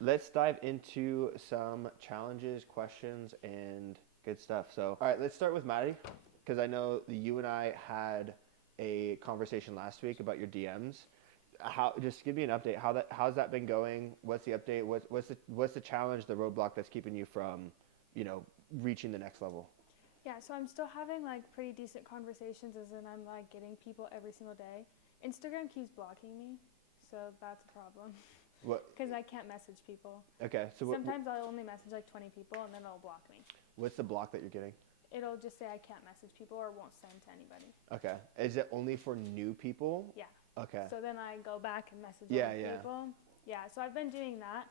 let's dive into some challenges, questions, and good stuff. So, all right, let's start with Maddie, because I know that you and I had a conversation last week about your DMs. Just give me an update. How's that been going? What's the update? What's the challenge, the roadblock that's keeping you from, you know, reaching the next level? Yeah, so I'm still having like pretty decent conversations as in I'm like getting people every single day. Instagram keeps blocking me, so that's a problem What? because I can't message people. Okay, so Sometimes I'll only message like 20 people and then it'll block me. what's the block that you're getting? It'll just say I can't message people or won't send to anybody. Okay, is it only for new people? Yeah. Okay. So then I go back and message Yeah, other yeah. people. Yeah, so I've been doing that.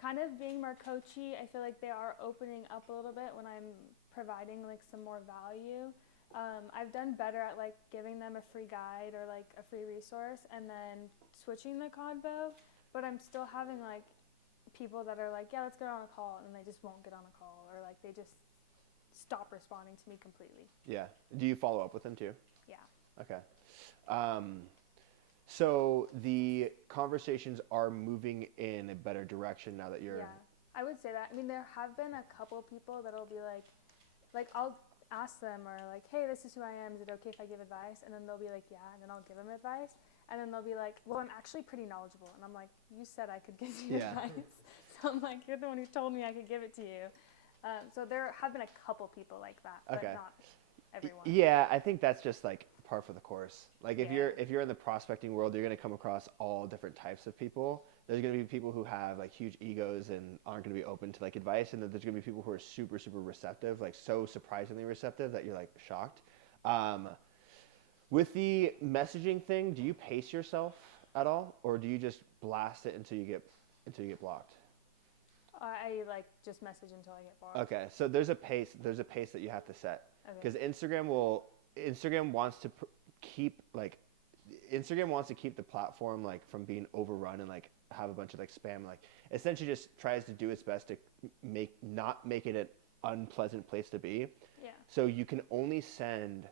Kind of being more coachy, I feel like they are opening up a little bit when I'm providing like some more value. I've done better at like giving them a free guide or like a free resource and then switching the convo, but I'm still having like people that are like, yeah, let's get on a call, and they just won't get on a call, or like they just stop responding to me completely. Yeah. Do you follow up with them too? Yeah. Okay. Um, so the conversations are moving in a better direction now that you're. Yeah, I would say that. I mean, there have been a couple people that'll be like I'll ask them or like, hey, this is who I am. Is it okay if I give advice? And then they'll be like, yeah. And then I'll give them advice. And then they'll be like, well, I'm actually pretty knowledgeable. And I'm like, you said I could give you Yeah. advice. So I'm like, you're the one who told me I could give it to you. So there have been a couple people like that, but Okay. not everyone. Yeah, I think that's just like par for the course. Like if Yeah. you're in the prospecting world, you're going to come across all different types of people. There's going to be people who have like huge egos and aren't going to be open to like advice, and then there's going to be people who are super super receptive, like so surprisingly receptive that you're like shocked. Um, with the messaging thing, do you pace yourself at all, or do you just blast it until you get blocked? I like just message until I get blocked. Okay, so there's a pace. There's a pace that you have to set Okay. because Instagram wants to keep like Instagram wants to keep the platform like from being overrun and like have a bunch of like spam. Like essentially just tries to do its best to not make it an unpleasant place to be. Yeah. So you can only send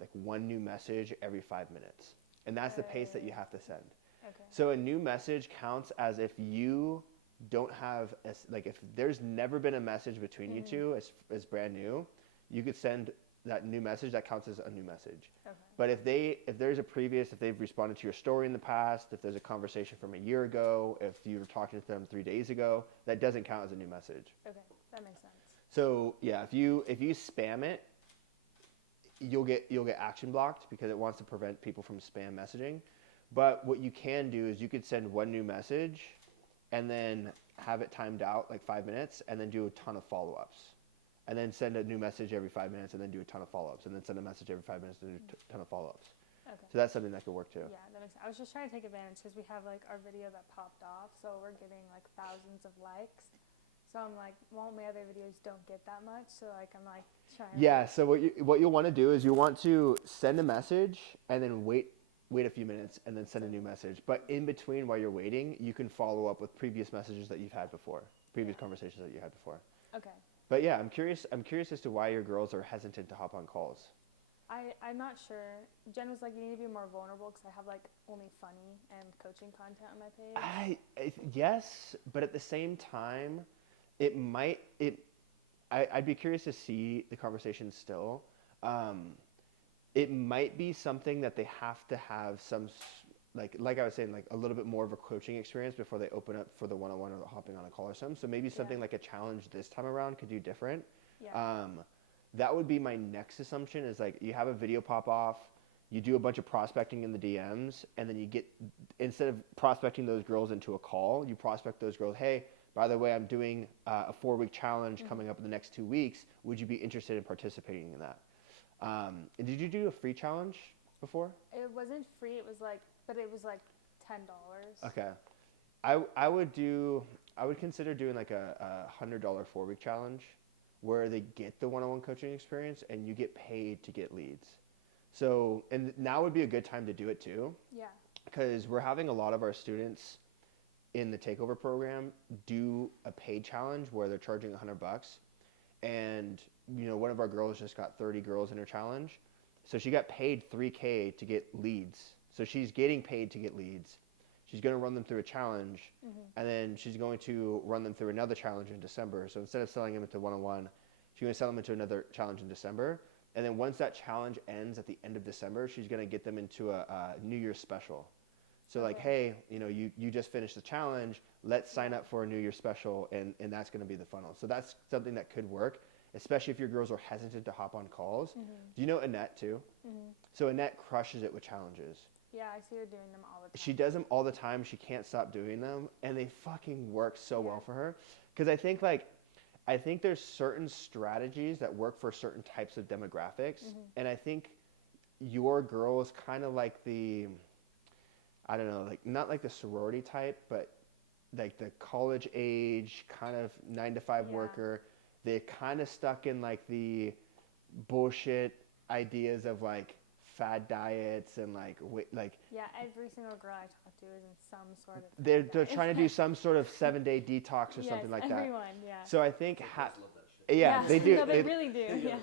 like one new message every 5 minutes, and that's the pace that you have to send. Okay. So a new message counts as if you don't have like if there's never been a message between you two as brand new, you could send that new message. That counts as a new message. Okay. But if they've responded to your story in the past, if there's a conversation from a year ago, if you were talking to them 3 days ago, that doesn't count as a new message. Okay, that makes sense. So yeah, if you spam it, you'll get action blocked because it wants to prevent people from spam messaging. But what you can do is you could send one new message and then have it timed out like 5 minutes and then do a ton of follow-ups. And then send a new message every 5 minutes and then do a ton of follow-ups. And then send a message every 5 minutes and do a ton of follow-ups. Okay. So that's something that could work too. Yeah, that makes sense. I was just trying to take advantage because we have like our video that popped off, so we're getting like thousands of likes. So I'm like, well, my other videos don't get that much, so like I'm like trying. Yeah, so what you'll want to do is you want to send a message and then wait a few minutes and then send a new message. But in between while you're waiting, you can follow up with previous messages that you've had before, previous conversations that you had before. Okay. But yeah, I'm curious as to why your girls are hesitant to hop on calls. I'm not sure. Jen was like, you need to be more vulnerable because I have like only funny and coaching content on my page. Yes, but at the same time, I'd be curious to see the conversation still. It might be something that they have to have some, like I was saying, like a little bit more of a coaching experience before they open up for the one-on-one or the hopping on a call or something. So maybe something like a challenge this time around could do different. Yeah. That would be my next assumption is like you have a video pop off, you do a bunch of prospecting in the DMs, and then instead of prospecting those girls into a call, you prospect those girls, hey, by the way, I'm doing a 4-week challenge coming up in the next 2 weeks. Would you be interested in participating in that? And did you do a free challenge before? It wasn't free. It was like $10. Okay. I would consider doing like a $100 4-week challenge where they get the one-on-one coaching experience and you get paid to get leads. So, and now would be a good time to do it too. Yeah. Because we're having a lot of our students in the takeover program do a paid challenge where they're charging $100. And, you know, one of our girls just got 30 girls in her challenge. So she got paid $3K to get leads. So she's getting paid to get leads. she's going to run them through a challenge, and then she's going to run them through another challenge in December. So instead of selling them into one-on-one, she's going to sell them into another challenge in December. And then once that challenge ends at the end of December, she's going to get them into a New Year's special. So like, hey, you know, you just finished the challenge. Let's sign up for a New Year's special, and that's going to be the funnel. So that's something that could work, especially if your girls are hesitant to hop on calls. Do you know Annette too? So Annette crushes it with challenges. Yeah, I see her doing them all the time. She does them all the time. She can't stop doing them, and they fucking work so well for her. Because I think there's certain strategies that work for certain types of demographics, and I think your girl is kind of like the, I don't know, like not like the sorority type, but like the college age kind of 9-to-5 worker. They're kind of stuck in like the bullshit ideas of like fad diets and like every single girl I talk to is in some sort of they're trying to do some sort of 7-day detox or something like that. So I think they do. No, they really do. Yeah.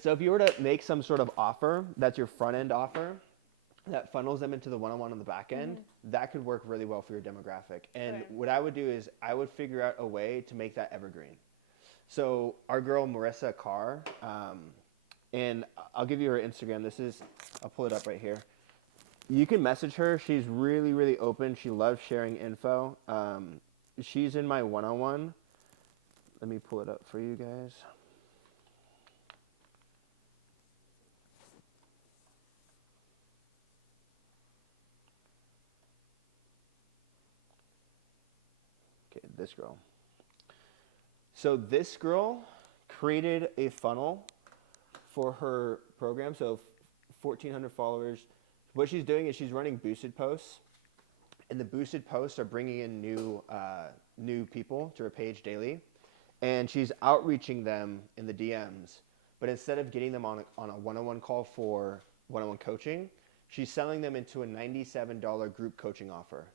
So if you were to make some sort of offer that's your front end offer that funnels them into the one-on-one on the back end, that could work really well for your demographic. And what I would do is I would figure out a way to make that evergreen. So our girl Marissa Carr, and I'll give you her Instagram. I'll pull it up right here. You can message her. She's really, really open. She loves sharing info. She's in my one-on-one. Let me pull it up for you guys. Okay, this girl. So this girl created a funnel for her program. So 1,400 followers. What she's doing is she's running boosted posts, and the boosted posts are bringing in new people to her page daily, and she's outreaching them in the DMs. But instead of getting them on a one-on-one call for one-on-one coaching, she's selling them into a $97 group coaching offer.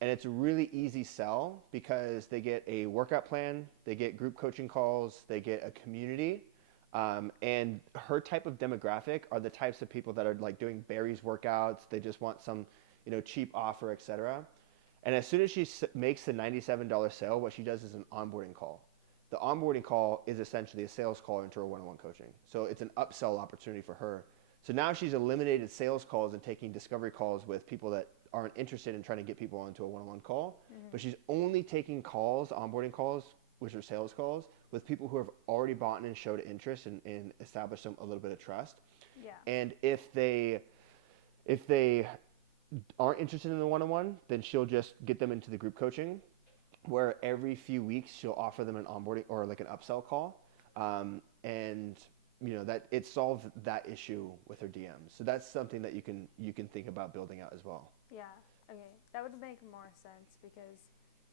And it's a really easy sell because they get a workout plan, they get group coaching calls, they get a community. And her type of demographic are the types of people that are like doing Barry's workouts. They just want some, cheap offer, etc. And as soon as she makes the $97 sale, what she does is an onboarding call. The onboarding call is essentially a sales call into her one-on-one coaching. So it's an upsell opportunity for her. So now she's eliminated sales calls and taking discovery calls with people that aren't interested in trying to get people onto a one-on-one call. But she's only taking calls, onboarding calls, which are sales calls, with people who have already bought in and showed interest and established a little bit of trust. Yeah. And if they aren't interested in the one-on-one, then she'll just get them into the group coaching, where every few weeks she'll offer them an onboarding or like an upsell call. And that it solves that issue with her DMs. So that's something that you can think about building out as well. Yeah. Okay. That would make more sense because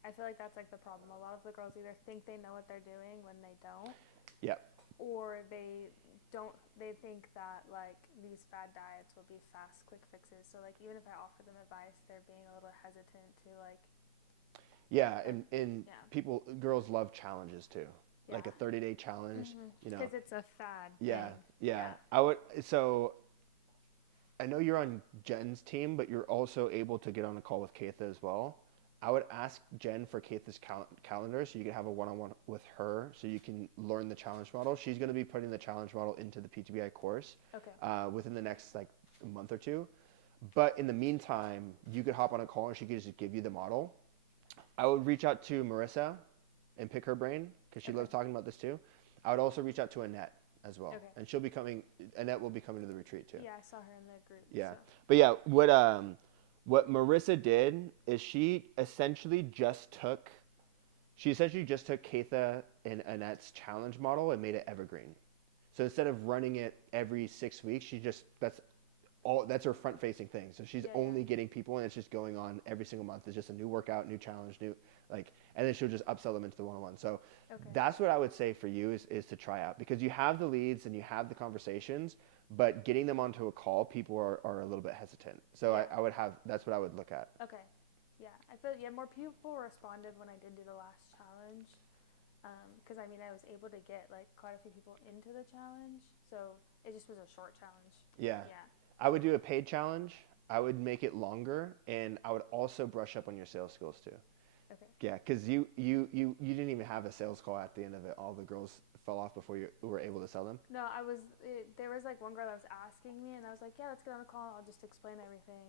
I feel like that's like the problem. A lot of the girls either think they know what they're doing when they don't. Yeah. Or they think that like these fad diets will be fast, quick fixes. So like even if I offer them advice, they're being a little hesitant to like. Yeah, and girls love challenges too. Yeah. Like a 30-day challenge, Because it's a fad. Yeah. I know you're on Jen's team, but you're also able to get on a call with Keitha as well. I would ask Jen for Keitha's calendar so you can have a one-on-one with her so you can learn the challenge model. She's going to be putting the challenge model into the PTBI course within the next month or two. But in the meantime, you could hop on a call and she could just give you the model. I would reach out to Marissa and pick her brain because she loves talking about this too. I would also reach out to Annette as well. Okay. And Annette will be coming to the retreat too. Yeah, I saw her in the group. Yeah. So. But yeah, what Marissa did is she essentially just took Keitha and Annette's challenge model and made it evergreen. So instead of running it every 6 weeks, that's her front facing thing. So she's only getting people and it's just going on every single month. It's just a new workout, new challenge, and then she'll just upsell them into the one-on-one. So that's what I would say for you is to try out because you have the leads and you have the conversations, but getting them onto a call, people are a little bit hesitant. So that's what I would look at. Okay. Yeah. I feel more people responded when I did do the last challenge. Because I was able to get quite a few people into the challenge. So it just was a short challenge. Yeah. I would do a paid challenge. I would make it longer, and I would also brush up on your sales skills too. Okay. Yeah, because you didn't even have a sales call at the end of it. All the girls fell off before you were able to sell them. No, there was like one girl that was asking me, and I was like, yeah, let's get on a call. I'll just explain everything,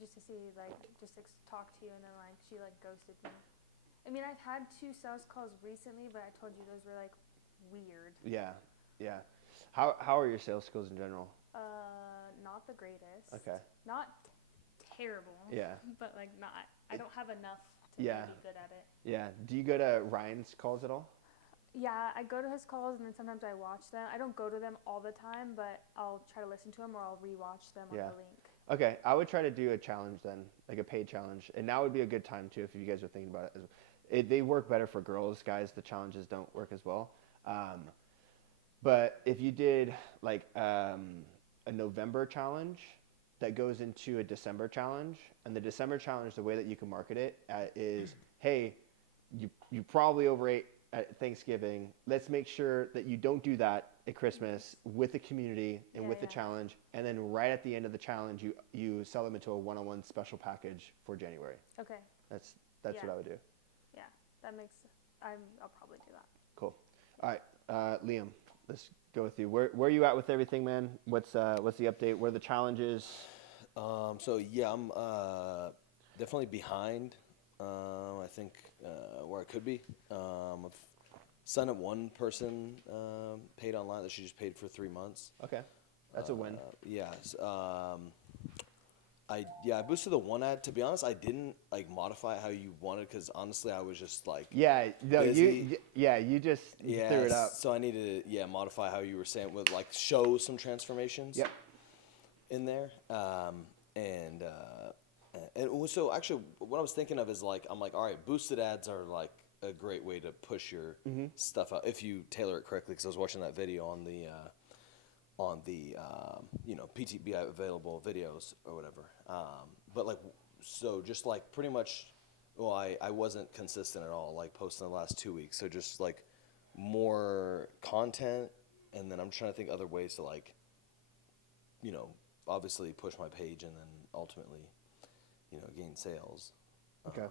just to see, like, talk to you, and then like she like ghosted me. I mean, I've had 2 sales calls recently, but I told you those were like weird. Yeah, yeah. How are your sales skills in general? Not the greatest. Okay. Not terrible. Yeah. But like not. I don't have enough to Yeah. be good at it. Yeah. Do you go to Ryan's calls at all? Yeah, I go to his calls, and then sometimes I watch them. I don't go to them all the time, but I'll try to listen to them, or I'll rewatch them on the link. Okay, I would try to do a challenge then, like a paid challenge, and now would be a good time too if you guys are thinking about it. They work better for girls, guys. The challenges don't work as well. But if you did like a November challenge that goes into a December challenge, and the December challenge, the way that you can market it is, hey, you probably overate at Thanksgiving. Let's make sure that you don't do that at Christmas with the community and with the challenge. And then right at the end of the challenge, you sell them into a one-on-one special package for January. Okay. That's what I would do. Yeah, I'll probably do that. Cool. All right, Liam, let's go with you. Where are you at with everything, man? What's the update? Where are the challenges? So yeah, I'm definitely behind. I think where I could be. I've signed up one person paid online that she just paid for 3 months. Okay, that's a win. Yes. I boosted the one ad. To be honest, I didn't like modify it how you wanted because honestly, I was just like busy. You just threw it up. So I needed to modify how you were saying with like show some transformations. Yep. In there, and so actually, what I was thinking of is like I'm like, all right, boosted ads are like a great way to push your stuff out if you tailor it correctly. Because I was watching that video on the PTBI available videos or whatever. But like, so just like pretty much, I wasn't consistent at all, like posting the last 2 weeks. So just like more content, and then I'm trying to think other ways to like, obviously push my page and then ultimately, gain sales. Okay.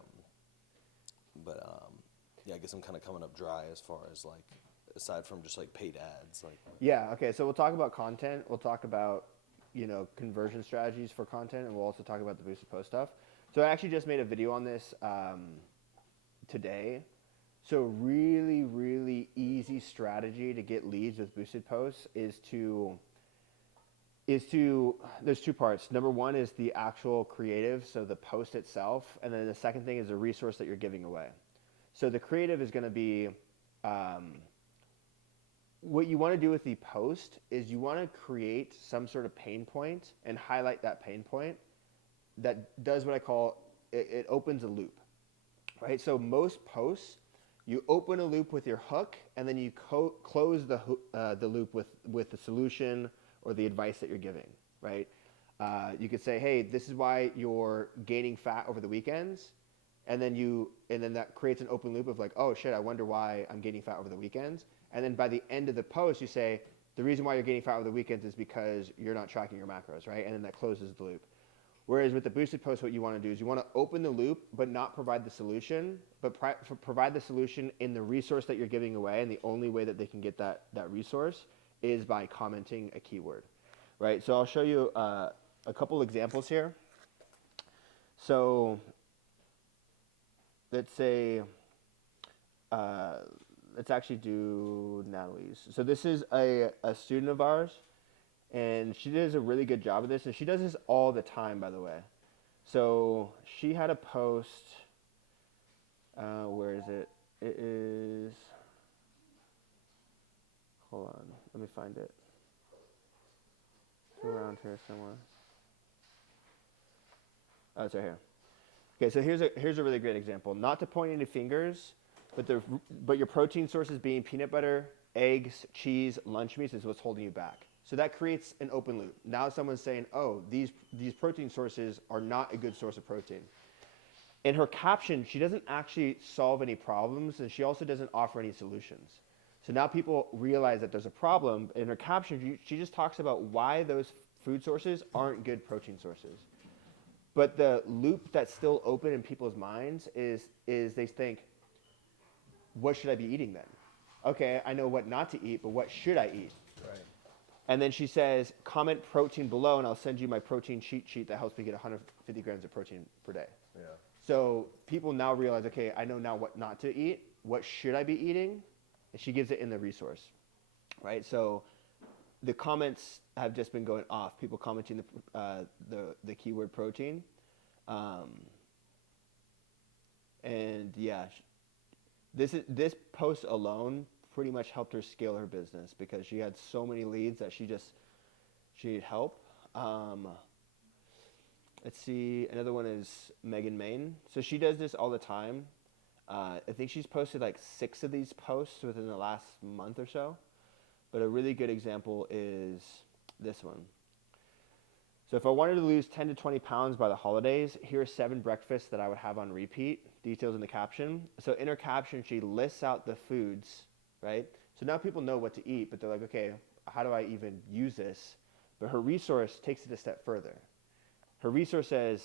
I guess I'm kind of coming up dry as far as like, aside from just like paid ads, like. Yeah. Okay. So we'll talk about content. We'll talk about, conversion strategies for content, and we'll also talk about the boosted post stuff. So I actually just made a video on this today. So really, really easy strategy to get leads with boosted posts is to there's 2 parts. Number 1 is the actual creative, so the post itself, and then the second thing is the resource that you're giving away. So the creative is going to be what you want to do with the post is you want to create some sort of pain point and highlight that pain point that does what I call it opens a loop, right? So most posts, you open a loop with your hook, and then you close the loop with the solution or the advice that you're giving, right? You could say, hey, this is why you're gaining fat over the weekends, and then that creates an open loop of like, oh shit, I wonder why I'm gaining fat over the weekends. And then by the end of the post, you say, the reason why you're gaining fat over the weekends is because you're not tracking your macros, right? And then that closes the loop. Whereas with the boosted post, what you want to do is you want to open the loop, but not provide the solution, but provide the solution in the resource that you're giving away. And the only way that they can get that resource is by commenting a keyword, right? So I'll show you a couple examples here. So let's say, let's actually do Natalie's. So this is a student of ours, and she does a really good job of this, and she does this all the time, by the way. So she had a post, where is it? It is, hold on, let me find it. It's around here somewhere. Oh, it's right here. Okay, so here's a really great example. Not to point any fingers, but your protein sources being peanut butter, eggs, cheese, lunch meats is what's holding you back. So that creates an open loop. Now someone's saying, oh, these protein sources are not a good source of protein. In her caption, she doesn't actually solve any problems, and she also doesn't offer any solutions. So now people realize that there's a problem. In her caption, she just talks about why those food sources aren't good protein sources. But the loop that's still open in people's minds is they think, what should I be eating then? Okay, I know what not to eat, but what should I eat? Right. And then she says, comment protein below, and I'll send you my protein cheat sheet that helps me get 150 grams of protein per day. Yeah. So people now realize, okay, I know now what not to eat. What should I be eating? And she gives it in the resource, right? So the comments have just been going off. People commenting the keyword protein, and yeah, this post alone pretty much helped her scale her business because she had so many leads that she needed help. Let's see, another one is Megan Main. So she does this all the time. I think she's posted like 6 of these posts within the last month or so. But a really good example is this one. So if I wanted to lose 10 to 20 pounds by the holidays, here are 7 breakfasts that I would have on repeat. Details in the caption. So in her caption, she lists out the foods, right? So now people know what to eat, but they're like, okay, how do I even use this? But her resource takes it a step further. Her resource says,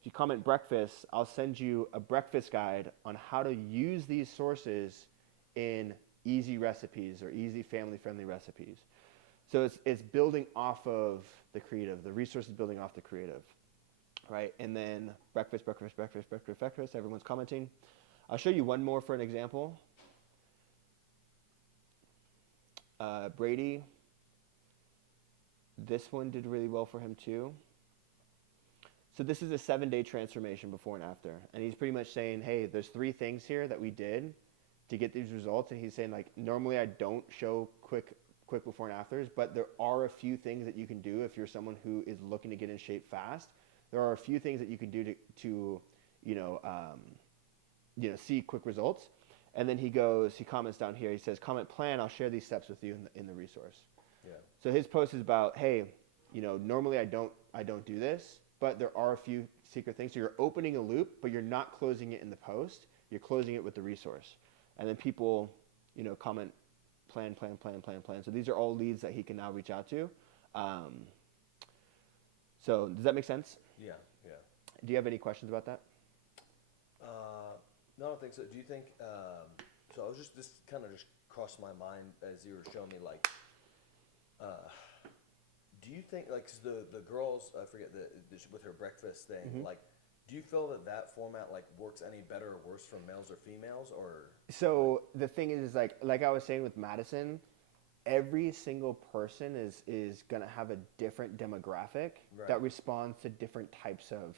if you comment breakfast, I'll send you a breakfast guide on how to use these sources in easy recipes or easy family-friendly recipes. So it's building off of the creative. The resource is building off the creative, right? And then breakfast, everyone's commenting. I'll show you one more for an example. Brady, this one did really well for him too. So this is a 7-day transformation before and after. And he's pretty much saying, hey, there's 3 things here that we did to get these results. And he's saying, like, normally I don't show quick before and afters, but there are a few things that you can do if you're someone who is looking to get in shape fast. There are a few things that you can do to see quick results. And then he comments down here. He says, comment plan. I'll share these steps with you in the resource. Yeah. So his post is about, hey, normally I don't do this, but there are a few secret things. So you're opening a loop, but you're not closing it in the post. You're closing it with the resource. And then people, comment plan. So these are all leads that he can now reach out to. So does that make sense? Yeah. Do you have any questions about that? No, I don't think so. Do you think, so I was this kind of just crossed my mind as you were showing me, like, do you think, like, 'cause the girls, I forget, with her breakfast thing, Mm-hmm. like, do you feel that format, like, works any better or worse for males or females, or? So the thing is like I was saying with Madison, every single person is going to have a different demographic Right. that responds to different types of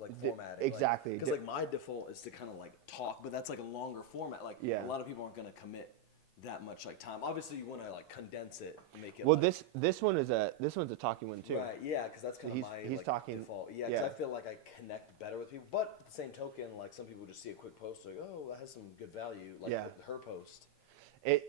Like formatting. exactly. Because like my default is to kind of like talk, but that's like a longer format. Like Yeah. a lot of people aren't going to commit that much like time. Obviously, you want to like condense it and make it. Well, like, this one's a talking one too. Right, yeah, because that's kind of my he's like, talking- default. Yeah, because yeah. I feel like I connect better with people. But at the same token, like some people just see a quick post, like, oh, that has some good value. Like Yeah. her post.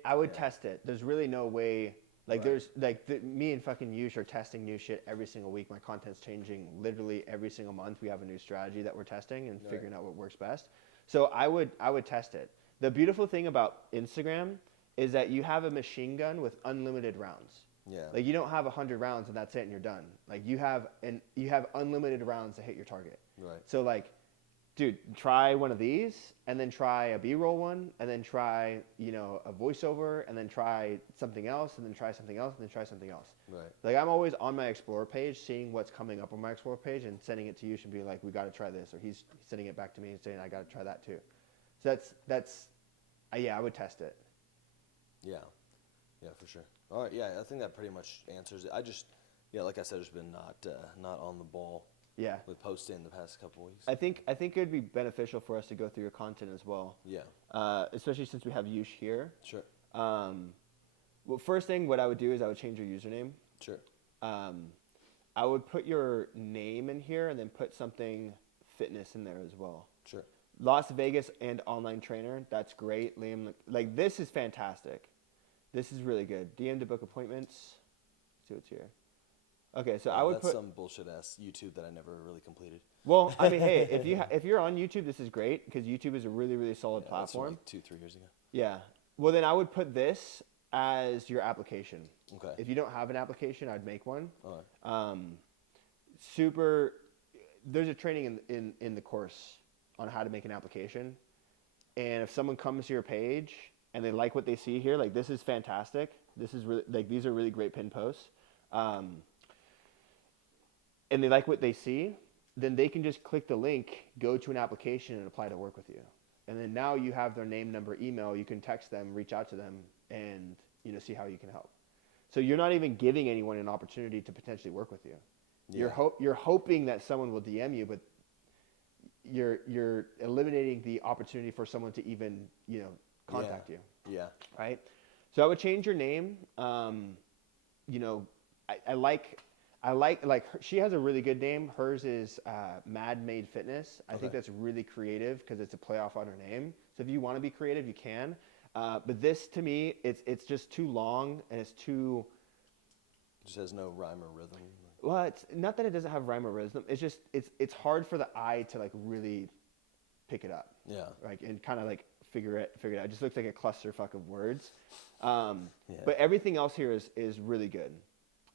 I would Yeah. test it. There's really no way. Like Right. there's like me and fucking Yush are testing new shit every single week. My content's changing literally every single month. We have a new strategy that we're testing and Right. figuring out what works best. So I would test it. The beautiful thing about Instagram is that you have a machine gun with unlimited rounds. Yeah. Like you don't have 100 rounds and that's it and you're done. Like you have unlimited rounds to hit your target. Right. So like, dude, try one of these and then try a B-roll one and then try, a voiceover and then try something else and then try something else and then try something else. Right. Like I'm always on my Explore page, seeing what's coming up on my Explore page and sending it to you and being like, we got to try this. Or he's sending it back to me and saying, I got to try that too. So I would test it. Yeah. Yeah, for sure. All right. Yeah, I think that pretty much answers it. I just, like I said, just been not on the ball. Yeah. With posting the past couple weeks. I think it would be beneficial for us to go through your content as well. Yeah. Especially since we have Yush here. Sure. Well, first thing, what I would do is I would change your username. Sure. I would put your name in here and then put something fitness in there as well. Sure. Las Vegas and online trainer. That's great, Liam. Like this is fantastic. This is really good. DM to book appointments. Let's see what's here. Okay, so I would that's put some bullshit ass YouTube that I never really completed. Well, I mean, hey, if you're on YouTube, this is great because YouTube is a really, really solid Yeah, that's from, platform. like 2-3 years ago. Yeah. Well, then I would put this as your application. Okay. If you don't have an application, I'd make one. All right. There's a training in the course on how to make an application. And if someone comes to your page and they like what they see here, like this is fantastic. This is really, like, these are really great pin posts. And they like what they see, then they can just click the link, go to an application and apply to work with you. And then now you have their name, number, email, you can text them, reach out to them and, see how you can help. So you're not even giving anyone an opportunity to potentially work with you. Yeah. You're hoping that someone will DM you, but you're eliminating the opportunity for someone to even, contact you. Yeah. Right? So I would change your name. I like she has a really good name. Hers is Mad Made Fitness. I think that's really creative because it's a play off on her name. So if you want to be creative, you can. But this, to me, it's just too long and it's too. It just has no rhyme or rhythm. Well, it's not that it doesn't have rhyme or rhythm. It's just it's hard for the eye to like really pick it up. Yeah. Like and kind of like figure it out. It just looks like a clusterfuck of words. But everything else here is really good.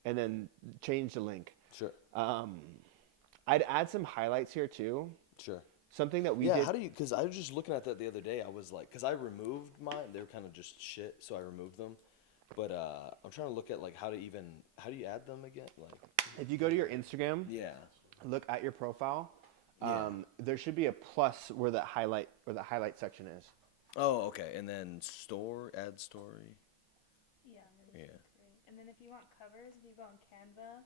And then change the link. Sure. I'd add some highlights here too. Sure. Something that we did. Yeah, how do you, because I was just looking at that the other day. I was like, because I removed mine. They were kind of just shit, so I removed them. But I'm trying to look at like how do you add them again? Like, if you go to your Instagram, look at your profile. There should be a plus where the highlight section is. Oh, okay. And then add story. Yeah. And then if you want covers, if you go on Canva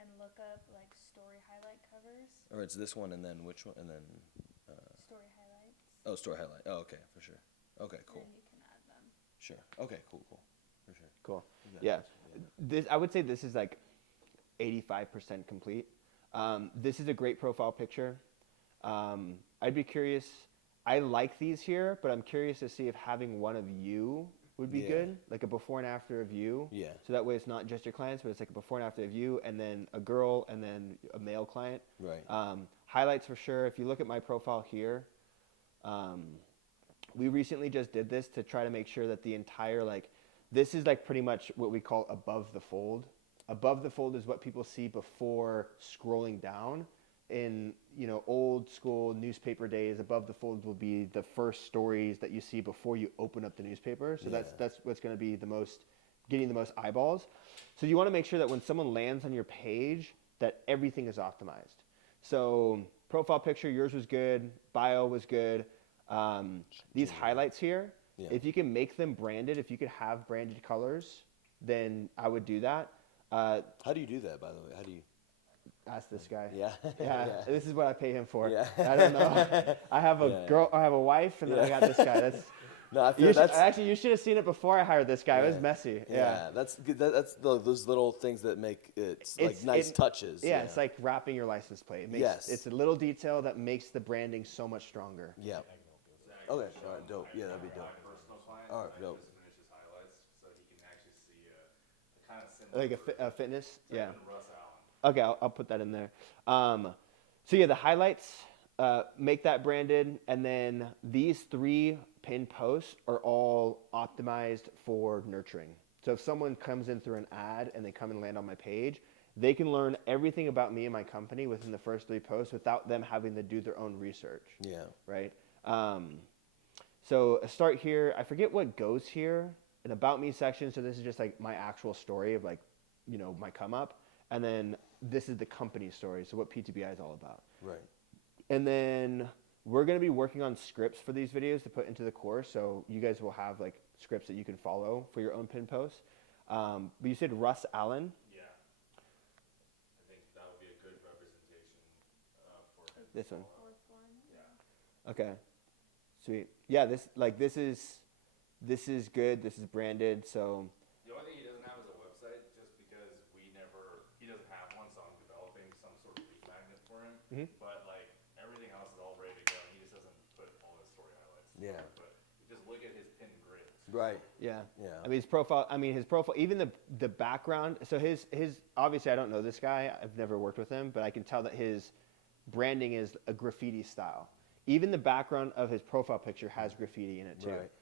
and look up like story highlight covers. Or it's this one and then which one? And then story highlights. Oh, story highlight. Oh, okay, for sure. Okay, cool. Then you can add them. Sure. Okay, cool. For sure. Cool. Yeah. I would say this is like 85% complete. This is a great profile picture. I'd be curious. I like these here, but I'm curious to see if having one of you would be good, like a before and after of you. Yeah. So that way it's not just your clients, but it's like a before and after of you, and then a girl, and then a male client. Right. Highlights for sure. If you look at my profile here, we recently just did this to try to make sure that the entire, like, this is like pretty much what we call above the fold. Above the fold is what people see before scrolling down. In old school newspaper days, above the fold will be the first stories that you see before you open up the newspaper. So that's what's going to be getting the most eyeballs. So you want to make sure that when someone lands on your page, that everything is optimized. So profile picture, yours was good. Bio was good. These highlights here, if you can make them branded, if you could have branded colors, then I would do that. How do you do that, by the way? How do you? Ask this guy. Yeah. This is what I pay him for. Yeah. I don't know. I have a girl. I have a wife, and then I got this guy. That's. No, I feel actually, you should have seen it before I hired this guy. It was messy. Yeah, that's good. That's those little things that make it's like nice touches. Yeah, it's like wrapping your license plate. It's a little detail that makes the branding so much stronger. Yeah. Okay. All right. Dope. Yeah, that'd be dope. All right. Dope. Like a fitness. Yeah. Okay, I'll put that in there. So yeah, the highlights, make that branded, and then these 3 pinned posts are all optimized for nurturing. So if someone comes in through an ad and they come and land on my page, they can learn everything about me and my company within the first 3 posts without them having to do their own research. Yeah. Right? So start here. I forget what goes here. An about me section. So this is just like my actual story of like, my come up. And then this is the company story, so what PTBI is all about. Right. And then we're going to be working on scripts for these videos to put into the course, so you guys will have like scripts that you can follow for your own pin posts. But you said Russ Allen. Yeah. I think that would be a good representation for him. This one. Fourth one. Yeah. Okay. Sweet. Yeah. This is good. This is branded. So. The only thing he doesn't have is a website, just because he doesn't have one, so I'm developing some sort of lead magnet for him. Mm-hmm. But like everything else is all ready to go, and he just doesn't put all his story highlights. Yeah. But just look at his pinned grids. Right. Yeah. Yeah. His profile, even the background. So his obviously I don't know this guy. I've never worked with him, but I can tell that his branding is a graffiti style. Even the background of his profile picture has graffiti in it too. Right.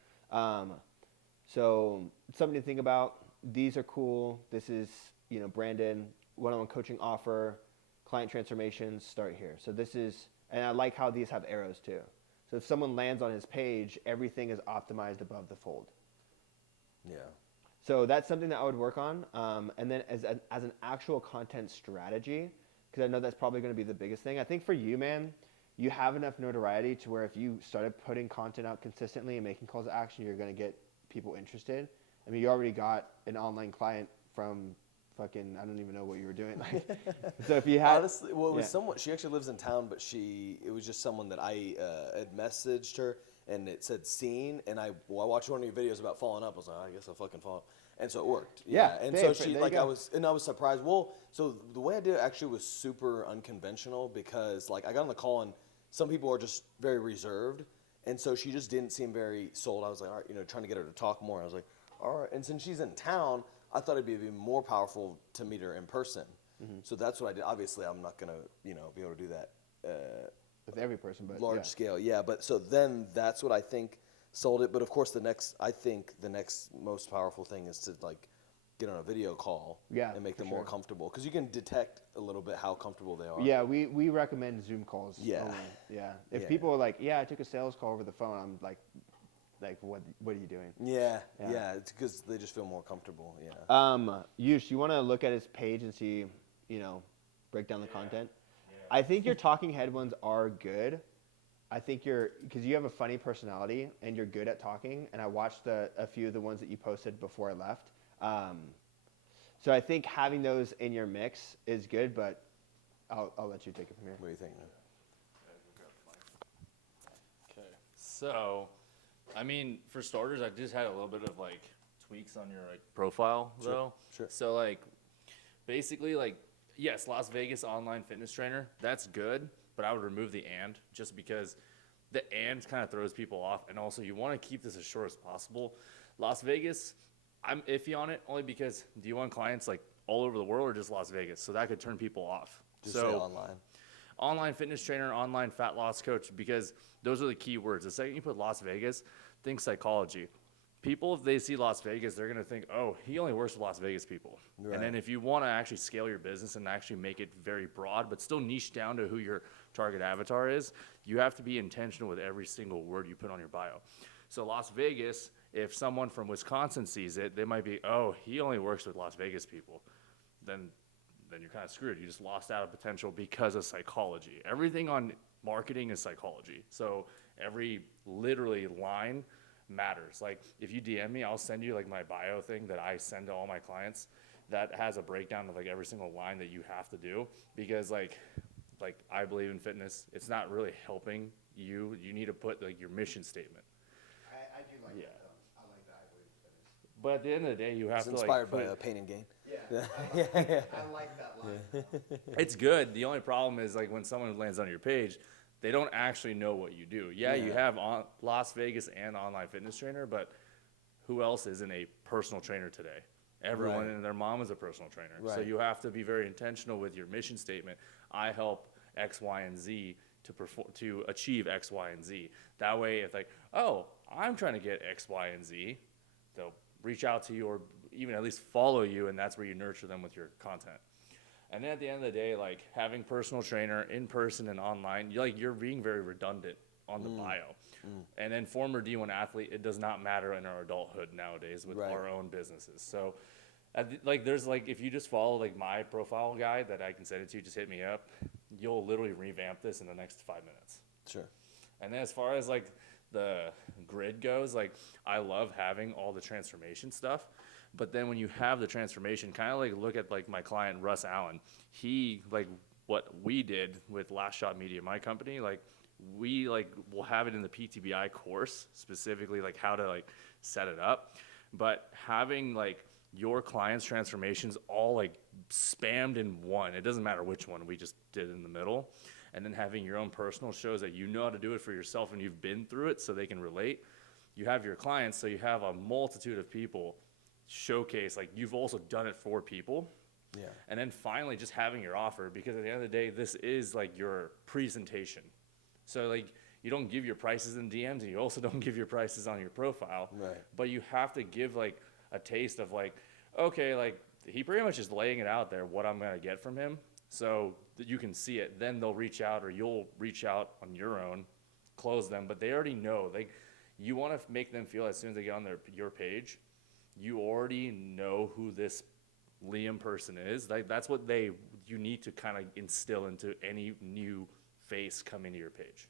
So something to think about. These are cool. This is, you know, Brandon, one-on-one coaching offer, client transformations, start here. So this is, and I like how these have arrows too. So if someone lands on his page, everything is optimized above the fold. Yeah. So that's something that I would work on. And then as an actual content strategy, because I know that's probably going to be the biggest thing. I think for you, man, you have enough notoriety to where if you started putting content out consistently and making calls to action, you're going to get people interested. I mean, you already got an online client from fucking, I don't even know what you were doing. Like, so if you had, Honestly, well, it was yeah. someone. She actually lives in town, but it was just someone that I had messaged her, and it said seen, and I watched one of your videos about following up. I was like, I guess I'll fucking follow up. And so it worked. Yeah, And babe, so she, there you like, go. I was surprised. Well, so the way I did it actually was super unconventional because, like, I got on the call, and some people are just very reserved. And so she just didn't seem very sold. I was like, all right, you know, trying to get her to talk more. I was like, all right. And since she's in town, I thought it'd be even more powerful to meet her in person. Mm-hmm. So that's what I did. Obviously, I'm not going to, you know, be able to do that with every person, but large yeah. scale. Yeah, but so then that's what I think sold it. But of course, I think the next most powerful thing is to, like, get on a video call and make them more comfortable. Because you can detect a little bit how comfortable they are. Yeah, we recommend Zoom calls. Yeah. Only. Yeah. If Yeah. people are like, yeah, I took a sales call over the phone, I'm like what are you doing? Yeah, Yeah. yeah. It's because they just feel more comfortable. Yeah. Yush, you want to look at his page and see, you know, break down the content? I think your talking head ones are good. I think because you have a funny personality and you're good at talking, and I watched a few of the ones that you posted before I left. So I think having those in your mix is good, but I'll let you take it from here. What do you think? Okay. So, I mean, for starters, I just had a little bit of like tweaks on your like profile though. Sure. So like, basically like, yes, Las Vegas online fitness trainer, that's good, but I would remove the and just because the and kind of throws people off, and also you want to keep this as short as possible. Las Vegas, I'm iffy on it only because do you want clients like all over the world or just Las Vegas? So that could turn people off. Just so say online. Online fitness trainer, online fat loss coach, because those are the key words. The second you put Las Vegas, think psychology. People, if they see Las Vegas, they're going to think, oh, he only works with Las Vegas people. Right. And then if you want to actually scale your business and actually make it very broad, but still niche down to who your target avatar is, you have to be intentional with every single word you put on your bio. So Las Vegas, if someone from Wisconsin sees it, they might be, oh, he only works with Las Vegas people. Then you're kind of screwed. You just lost out of potential because of psychology. Everything on marketing is psychology. So every literally line matters. Like if you DM me, I'll send you like my bio thing that I send to all my clients that has a breakdown of like every single line that you have to do, because like I believe in fitness. It's not really helping you. You need to put like your mission statement. I do like Yeah. I like that. I believe in fitness. But at the end of the day, you have It's to inspired like by Pain and Gain. Yeah. I like that line. It's good. The only problem is like when someone lands on your page, they don't actually know what you do. Yeah, you have on Las Vegas and online fitness trainer, but who else isn't a personal trainer today? Everyone Right. and their mom is a personal trainer. So Right. you have to be very intentional with your mission statement. I help X, Y, and Z to achieve X, Y, and Z. That way, if like, oh, I'm trying to get X, Y, and Z, they'll reach out to you or even at least follow you, and that's where you nurture them with your content. And then at the end of the day, like having personal trainer in person and online, you're being very redundant on the bio. And then former D1 athlete, it does not matter in our adulthood nowadays with Right. our own businesses. So there's like, if you just follow like my profile guide that I can send it to you, just hit me up. You'll literally revamp this in the next 5 minutes. Sure. And then as far as like the grid goes, like I love having all the transformation stuff. But then when you have the transformation, kind of like look at like my client Russ Allen. He like what we did with Last Shot Media, my company, like we like will have it in the PTBI course, specifically like how to like set it up. But having like your clients' transformations all like spammed in one, it doesn't matter which one, we just did in the middle. And then having your own personal shows that you know how to do it for yourself and you've been through it so they can relate. You have your clients, so you have a multitude of people showcase, like you've also done it for people. Yeah. And then finally just having your offer, because at the end of the day, this is like your presentation. So like you don't give your prices in DMs, and you also don't give your prices on your profile. Right. But you have to give like a taste of like, okay, like he pretty much is laying it out there what I'm gonna get from him, so that you can see it. Then they'll reach out, or you'll reach out on your own, close them. But they already know. You want to make them feel as soon as they get on your page, you already know who this Liam person is. Like that's what you need to kind of instill into any new face coming to your page.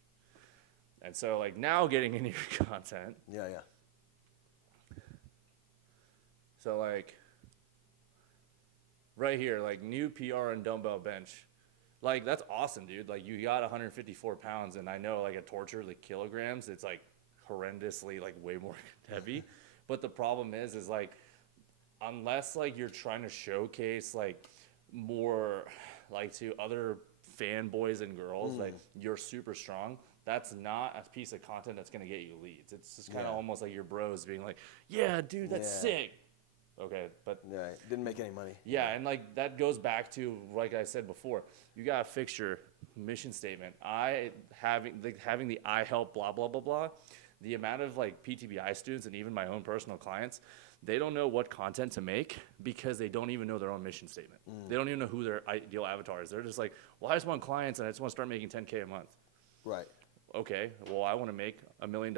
And so like now getting into your content. Yeah. So like right here, like new PR and dumbbell bench. Like that's awesome, dude. Like you got 154 pounds, and I know like a torture, like kilograms, it's like horrendously like way more heavy. But the problem is like unless like you're trying to showcase like more like to other fanboys and girls like you're super strong, that's not a piece of content that's going to get you leads. It's just kind of almost like your bros being like, yeah, dude, that's sick. Okay, but didn't make any money. Yeah, and like that goes back to like I said before, you gotta fix your mission statement. Having the I help blah blah blah blah. The amount of like PTBI students and even my own personal clients, they don't know what content to make because they don't even know their own mission statement. They don't even know who their ideal avatar is. They're just like, well, I just want clients and I just want to start making $10K a month. Right. Okay, well, I want to make $1 million,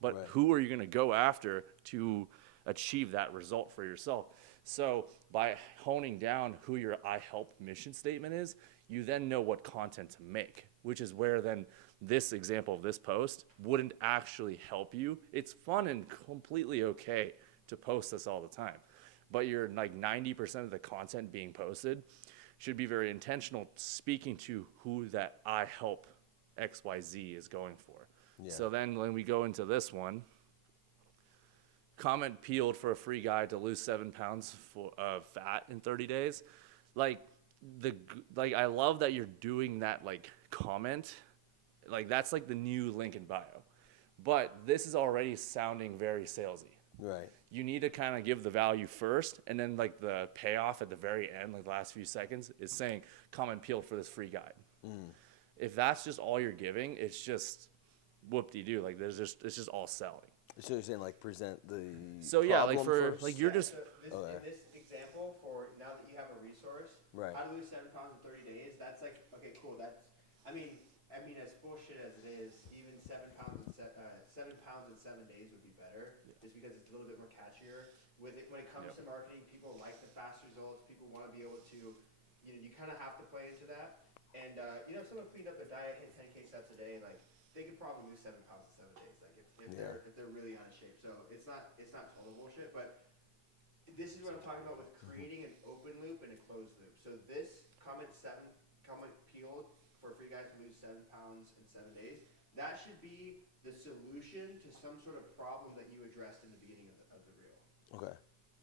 but Right. who are you going to go after to achieve that result for yourself? So by honing down who your I help mission statement is, you then know what content to make, which is where then this example of this post wouldn't actually help you. It's fun and completely okay to post this all the time, but you're like 90% of the content being posted should be very intentional, speaking to who that I help XYZ is going for. Yeah. So then when we go into this one, comment peeled for a free guide to lose 7 pounds of fat in 30 days. Like I love that you're doing that like comment. Like that's like the new link in bio. But this is already sounding very salesy. Right. You need to kind of give the value first, and then like the payoff at the very end, like the last few seconds, is saying comment peeled for this free guide. If that's just all you're giving, it's just whoop-de-doo. Like it's just all selling. So you're saying like present the So yeah, like problem for first? like you're just So in this example, for now that you have a resource, Right. how to lose 7 pounds in 30 days, that's like, okay, cool. I mean, as bullshit as it is, even 7 pounds in 7 days would be better, just because it's a little bit more catchier. When it comes to marketing, people like the fast results. People want to be able to, you kind of have to play into that. And if someone cleaned up their diet, hit 10K steps a day, like they could probably lose 7 pounds in 7 days. Like if they're really out of shape. So it's not total bullshit, but this is what I'm talking about with creating an open loop and a closed loop. So this comment peeled for a free guide to lose 7 pounds in 7 days. That should be the solution to some sort of problem that you addressed in the beginning of the reel. Okay.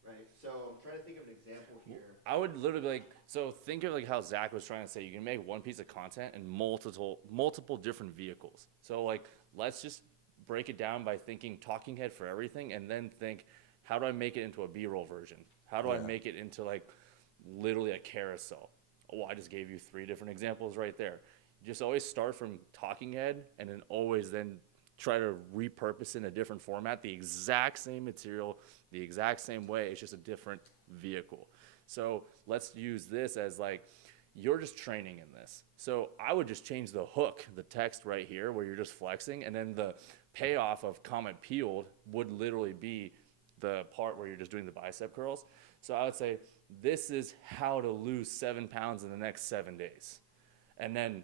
Right. So I'm trying to think of an example here. I would literally be like, so think of like how Zakk was trying to say, you can make one piece of content in multiple different vehicles. So like, let's just break it down by thinking talking head for everything, and then think, how do I make it into a B-roll version? How do I make it into like literally a carousel? Oh, I just gave you 3 different examples right there. Just always start from talking head, and then always then try to repurpose in a different format, the exact same material, the exact same way, it's just a different vehicle. So let's use this as like, you're just training in this. So I would just change the hook, the text right here where you're just flexing, and then the payoff of comment peeled would literally be the part where you're just doing the bicep curls. So I would say, this is how to lose 7 pounds in the next 7 days. And then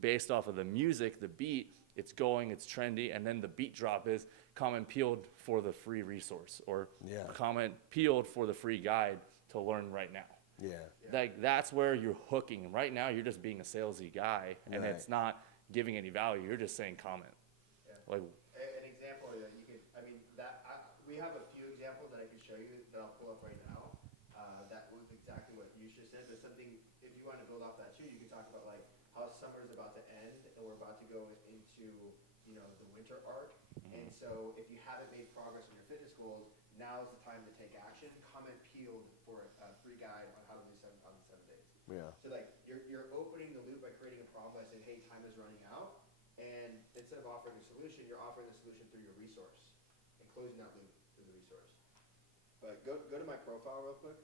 based off of the music, the beat, it's going, it's trendy, and then the beat drop is comment peeled for the free resource, or comment peeled for the free guide to learn right now. Yeah. Like that's where you're hooking. Right now, you're just being a salesy guy, and it's not giving any value. You're just saying comment. Yeah. Like An example that you could, we have a few examples that I could show you that I'll pull up right now. That was exactly what you just said. But something, if you want to build off that too, you could talk about like how summer is about to end and we're about to go into, the winter arc. And so if you haven't made progress on your fitness goals, now's the time to take action. Comment peeled for a free guide on how to lose 7 pounds in 7 days. Yeah. So like you're opening the loop by creating a problem by saying, hey, time is running out. And it's instead of offering a solution, you're offering the solution through your resource and closing that loop through the resource. But go to my profile real quick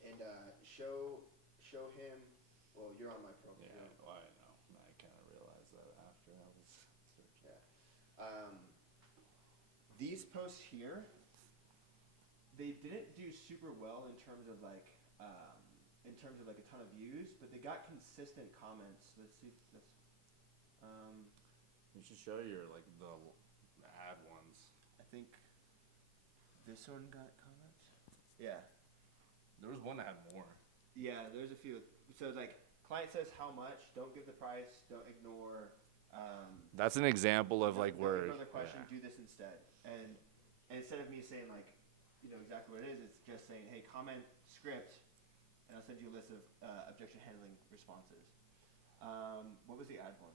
and show him. Well, you're on my profile. Yeah, well, I know. I kind of realized that after I was searching. Yeah. These posts here, they didn't do super well in terms of like a ton of views, but they got consistent comments. Let's see. You should show your like the ad ones. I think this one got comments. Yeah. There was one that had more. Yeah, there's a few. So it's like client says how much. Don't give the price. Don't ignore. That's an example of like don't where. ignore the question. Do this instead. And instead of me saying like, exactly what it is, it's just saying, hey, comment script, and I'll send you a list of objection handling responses. What was the ad one?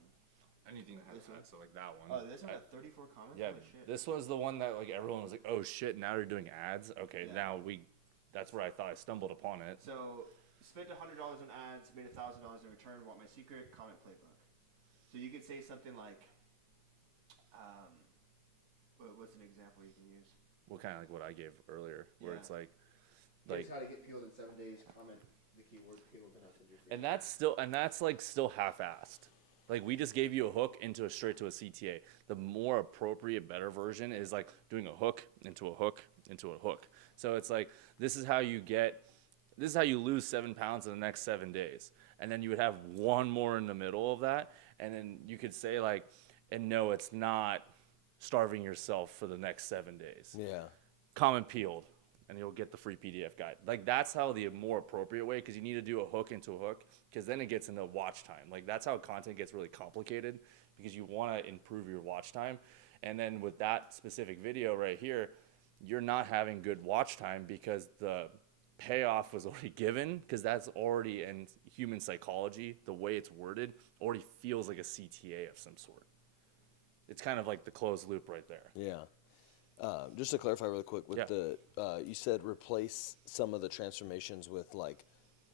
Anything that has This one? that, so like that one. Oh, this one had 34 comments. Yeah, Holy shit. this was the one that like everyone was like, "Oh shit!" Now you're doing ads. Okay, Yeah. now that's where I thought I stumbled upon it. So spent $100 on ads, made $1,000 in return. Want my secret? Comment playbook. So you could say something like, what's an example you can use? Well, kind of like what I gave earlier, where Yeah. it's like, Here's how to get people in 7 days. Comment the keyword. People can send you free. and that's like still half-assed. Like we just gave you a hook straight to a CTA. The more appropriate, better version is like doing a hook into a hook into a hook. So it's like this is how you lose 7 pounds in the next 7 days, and then you would have one more in the middle of that, and then you could say like, and no, it's not starving yourself for the next 7 days. Yeah. Comment peeled, and you'll get the free PDF guide. Like that's how the more appropriate way, because you need to do a hook into a hook, because then it gets into watch time. Like that's how content gets really complicated, because you want to improve your watch time. And then with that specific video right here, you're not having good watch time because the payoff was already given, because that's already in human psychology, the way it's worded already feels like a CTA of some sort. It's kind of like the closed loop right there. Yeah. Just to clarify really quick, with you said replace some of the transformations with like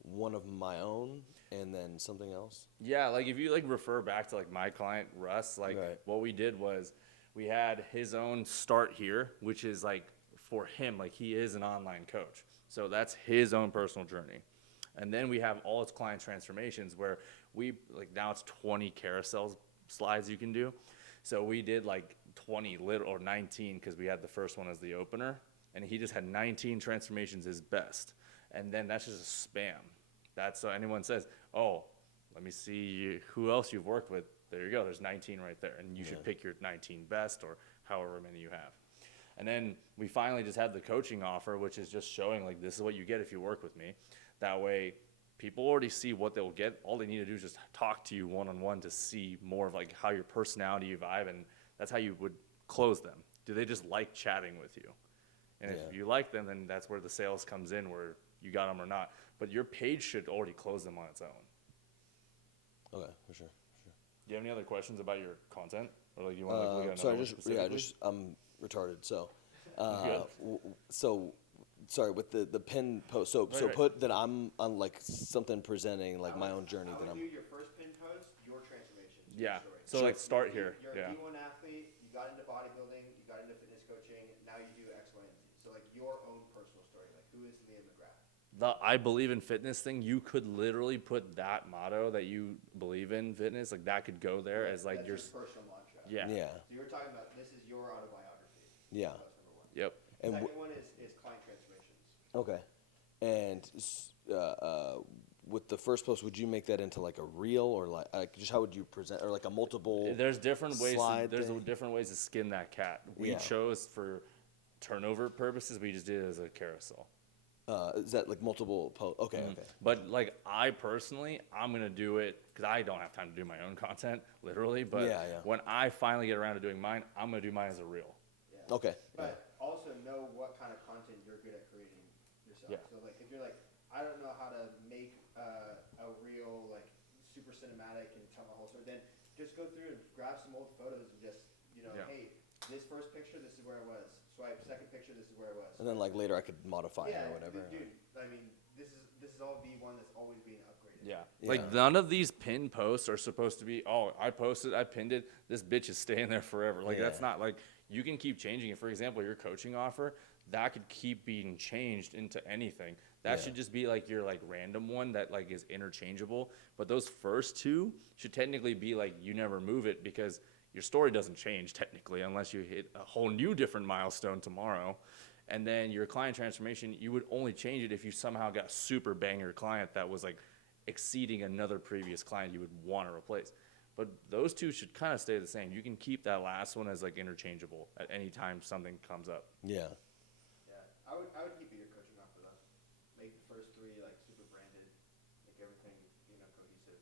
one of my own and then something else? Yeah, like if you like refer back to like my client Russ, like Right. what we did was we had his own start here, which is like for him, like he is an online coach. So that's his own personal journey. And then we have all its client transformations where we like now it's 20 carousel slides you can do. So we did like 20 or 19 because we had the first one as the opener, and he just had 19 transformations as best. And then that's just a spam. That's so anyone says, oh, let me see who else you've worked with. There you go. There's 19 right there. And you should pick your 19 best or however many you have. And then we finally just had the coaching offer, which is just showing like this is what you get if you work with me. That way people already see what they'll get. All they need to do is just talk to you one-on-one to see more of like how your personality vibe, and that's how you would close them. Do they just like chatting with you? And if you like them, then that's where the sales comes in, where you got them or not. But your page should already close them on its own. Okay, for sure. Do you have any other questions about your content? Or like you want to look at Sorry, another one specifically? I'm retarded. So, Good. sorry, with the pin post. So Right. put that I'm on like something presenting like my own journey I that would I'm. do your first pin post, your transformation. Yeah. Story. So like start here. You're Yeah. a D1 athlete, you got into bodybuilding, you got into fitness coaching, now you do X, Y, and Z. So like your own personal story, like who is Liam McGrath? The I believe in fitness thing, you could literally put that motto that you believe in fitness, like that could go there as like That's your personal mantra. yeah. Yeah. So you were talking about this is your autobiography. Yeah. That's number one. Yep. And Second one is client transformations. Okay. And with the first post, would you make that into like a reel or like just how would you present, or like a multiple? There's different ways. slide There's thing? different ways to skin that cat. We Yeah. chose for turnover purposes. We just did it as a carousel. Is that like multiple post? Okay, okay. But like I personally, I'm gonna do it because I don't have time to do my own content, literally. But Yeah, yeah. when I finally get around to doing mine, I'm gonna do mine as a reel. Yeah. Okay. But also know what kind of content you're good at creating yourself. Yeah. So like if you're like, I don't know how to make a reel like super cinematic and tell my whole story, then just go through and grab some old photos and just, Yeah. hey, this first picture, this is where I was. Swipe, second picture, this is where I was. And then like later I could modify it yeah, or whatever. dude, I mean, this is all V1 that's always being upgraded. Yeah. Like none of these pinned posts are supposed to be, oh, I posted, I pinned it, this bitch is staying there forever. Like that's not like, you can keep changing it. For example, your coaching offer, that could keep being changed into anything. That should just be like your like random one that like is interchangeable. But those first two should technically be like you never move it, because your story doesn't change technically unless you hit a whole new different milestone tomorrow. And then your client transformation, you would only change it if you somehow got a super banger client that was like exceeding another previous client you would want to replace. But those two should kind of stay the same. You can keep that last one as like interchangeable at any time something comes up. Yeah, I would keep your coaching off with us. Make the first three like super branded, make everything cohesive.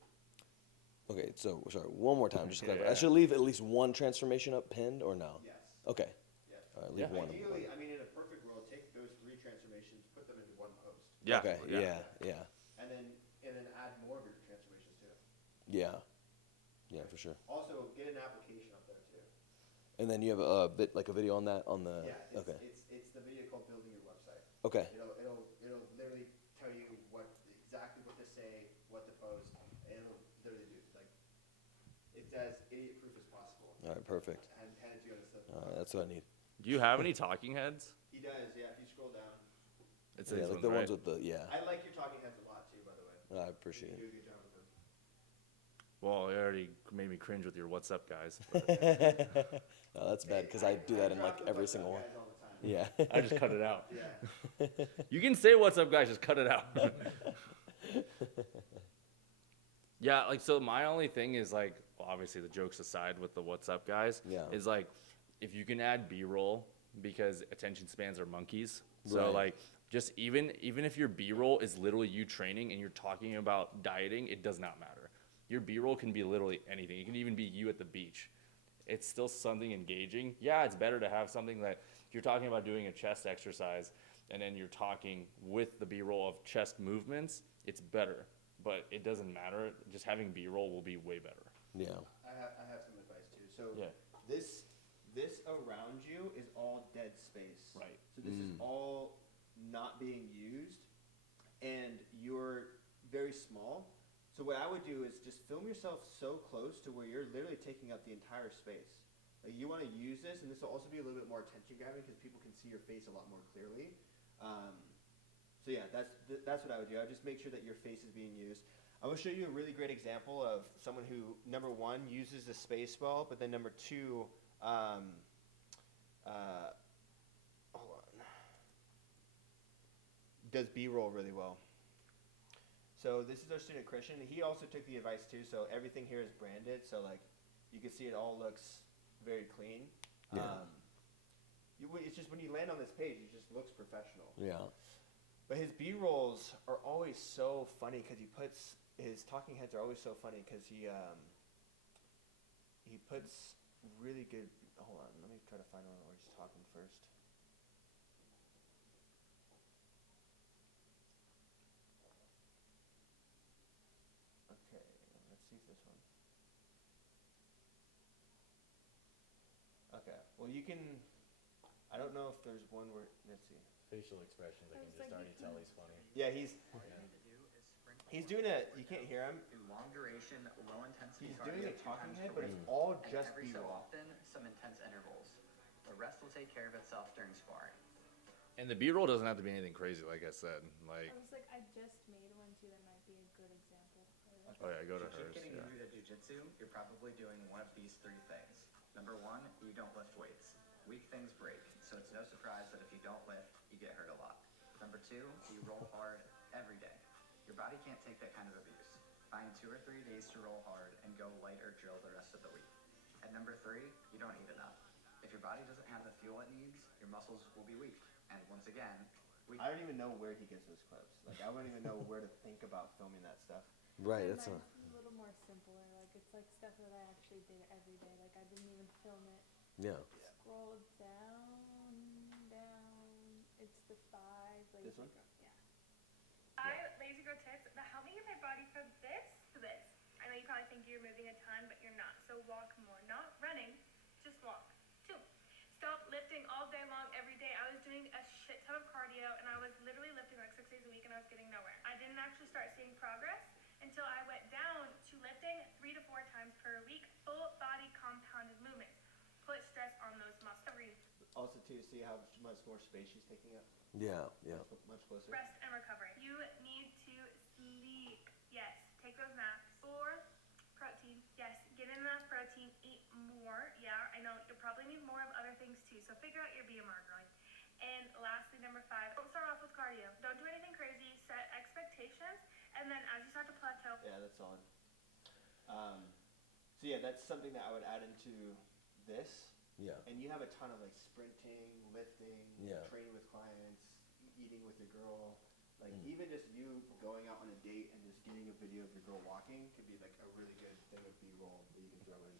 Okay, so sorry, one more time, just to clarify. I should leave at least one transformation up pinned or no? Yes. Okay. Yes. All right, leave one. Ideally, I mean, in a perfect world, take those 3 transformations, put them into one post. Yeah. Okay. Yeah. And then add more of your transformations to it. Yeah. Yeah, for sure. Also, get an application up there too. And then you have a video on that on the. Yeah. Okay. It's the video called Building Your Website. Okay. It'll literally tell you exactly what to say, what to post, and it'll literally do like it's as idiot proof as possible. All right. Perfect. And hand it to you on a slip. All right, that's what I need. Do you have any talking heads? He does, yeah. If you scroll down, It's Yeah, these like the right? ones with the I like your talking heads a lot too, by the way. I appreciate You it. do a good job with them. Well, it already made me cringe with your "What's up, guys?" No, that's bad because I do that in like drop the every what's up single one. guys all the time. Yeah. I just cut it out. Yeah. You can say "What's up, guys?" Just cut it out. Yeah, like so. My only thing is like, well, obviously the jokes aside with the "What's up, guys?" Yeah. is like, if you can add B-roll, because attention spans are monkeys. So Right. like, just even if your B-roll is literally you training and you're talking about dieting, it does not matter. Your B-roll can be literally anything. It can even be you at the beach. It's still something engaging. Yeah, it's better to have something that you're talking about doing a chest exercise and then you're talking with the B-roll of chest movements. It's better, but it doesn't matter. Just having B-roll will be way better. Yeah. I have some advice too. So Yeah. this around you is all dead space. Right. So this is all not being used, and you're very small. So what I would do is just film yourself so close to where you're literally taking up the entire space. Like you want to use this, and this will also be a little bit more attention grabbing because people can see your face a lot more clearly. So yeah, that's what I would do. I would just make sure that your face is being used. I'm gonna show you a really great example of someone who, number one, uses the space well, but then number two, hold on, does B-roll really well. So this is our student Christian. He also took the advice too. So everything here is branded. So like, you can see it all looks very clean. Yeah. It's just when you land on this page, it just looks professional. Yeah. But his B-rolls are always so funny because his talking heads are always so funny because he puts really good. Hold on, let me try to find one where he's talking first. Okay, let's see if this one. Okay, well you can. I don't know if there's one where. Let's see. Facial expressions, I can just already tell he's funny. Yeah, he's doing a. You can't hear him. Do long duration, low intensity He's cardio doing a 2 talking times head, per but it's week, all and just every so B-roll. often some intense intervals. The rest will take care of itself during sparring. And the B-roll doesn't have to be anything crazy, like I said. Like, I was like, I just made one too. That might be a good example. oh yeah, go to If you hers. keep getting Yeah. new to jiu-jitsu, you're probably doing one of these 3 things. Number 1, you don't lift weights. Weak things break, so it's no surprise that if you don't lift, you get hurt a lot. Number 2, you roll hard every day. Your body can't take that kind of abuse. Find 2 or 3 days to roll hard and go light or drill the rest of the week. And number 3, you don't eat enough. If your body doesn't have the fuel it needs, your muscles will be weak. And once again, I don't even know where he gets those clips. Like I wouldn't even know where to think about filming that stuff. Right. And That's a. mine's a little more simpler. Like it's like stuff that I actually did every day. Like I didn't even film it. Yeah. Scroll down. It's the 5. Lazy This one? Girl. Yeah. Lazy girl tips that help me get my body from this to this. I know you probably think you're moving a ton, but you're not. So walk more. Not running, just walk. 2, stop lifting all day long every day. I was doing a shit ton of cardio, and I was literally lifting like 6 days a week, and I was getting nowhere. I didn't actually start seeing progress until I went Also, to see how much more space she's taking up. Yeah. Much closer. Rest and recovery. You need to sleep. Yes. Take those naps. 4, protein. Yes. Get in enough protein. Eat more. Yeah, I know you probably need more of other things too. So figure out your BMR, girl. And lastly, number 5, don't start off with cardio. Don't do anything crazy. Set expectations, and then as you start to plateau. Yeah, that's solid. So yeah, that's something that I would add into this. Yeah. And you have a ton of like sprinting, lifting, Yeah. training with clients, eating with your girl. Like even just you going out on a date and just getting a video of your girl walking could be like a really good thing of B-roll that you can throw in.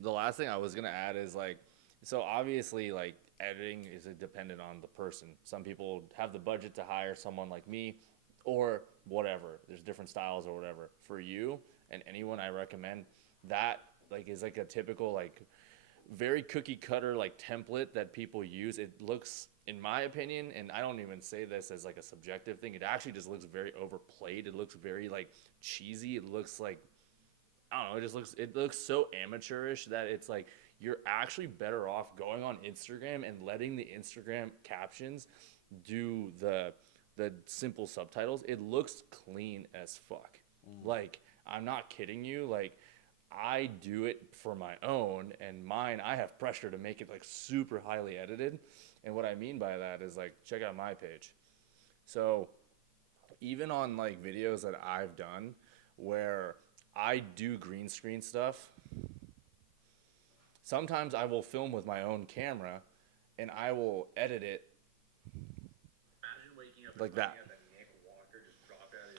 The last thing I was gonna add is like, so obviously like editing is dependent on the person. Some people have the budget to hire someone like me, or whatever. There's different styles or whatever. For you and anyone, I recommend that like is like a typical like very cookie cutter like template that people use. It looks, in my opinion, and I don't even say this as like a subjective thing, it actually just looks very overplayed. It looks very like cheesy. It looks like, I don't know, it looks so amateurish that it's like you're actually better off going on Instagram and letting the Instagram captions do the simple subtitles. It looks clean as fuck. Like, I'm not kidding you. Like, I do it for my own, and mine, I have pressure to make it like super highly edited. And what I mean by that is like, check out my page. So even on like videos that I've done where I do green screen stuff, sometimes I will film with my own camera and I will edit it like that.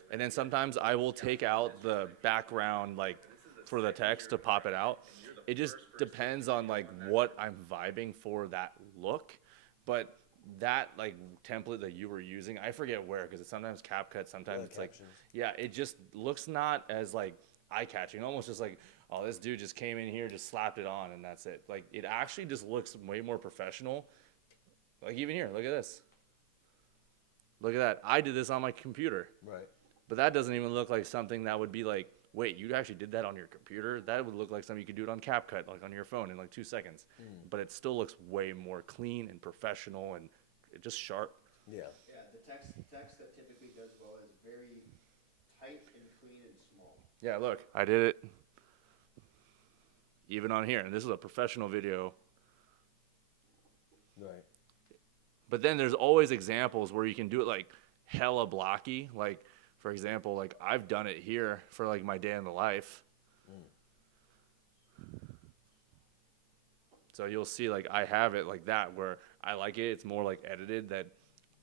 And then sometimes I will take out the background like for the text to pop it out. It just depends on like what I'm vibing for that look. But that like template that you were using, I forget where, because it's sometimes CapCut, sometimes it's like, yeah, it just looks not as like eye-catching, almost just like, oh, this dude just came in here, just slapped it on, and that's it. Like, it actually just looks way more professional. Like, even here, look at this. Look at that. I did this on my computer. Right. But that doesn't even look like something that would be like, wait, you actually did that on your computer? That would look like something you could do it on CapCut, like on your phone in like 2 seconds. But it still looks way more clean and professional and just sharp. Yeah. Yeah, the text that typically does well is very tight and clean and small. Yeah, look, I did it even on here. And this is a professional video. Right. But then there's always examples where you can do it like hella blocky. Like, for example, like I've done it here for like my day in the life. So you'll see like I have it like that where I like it. It's more like edited that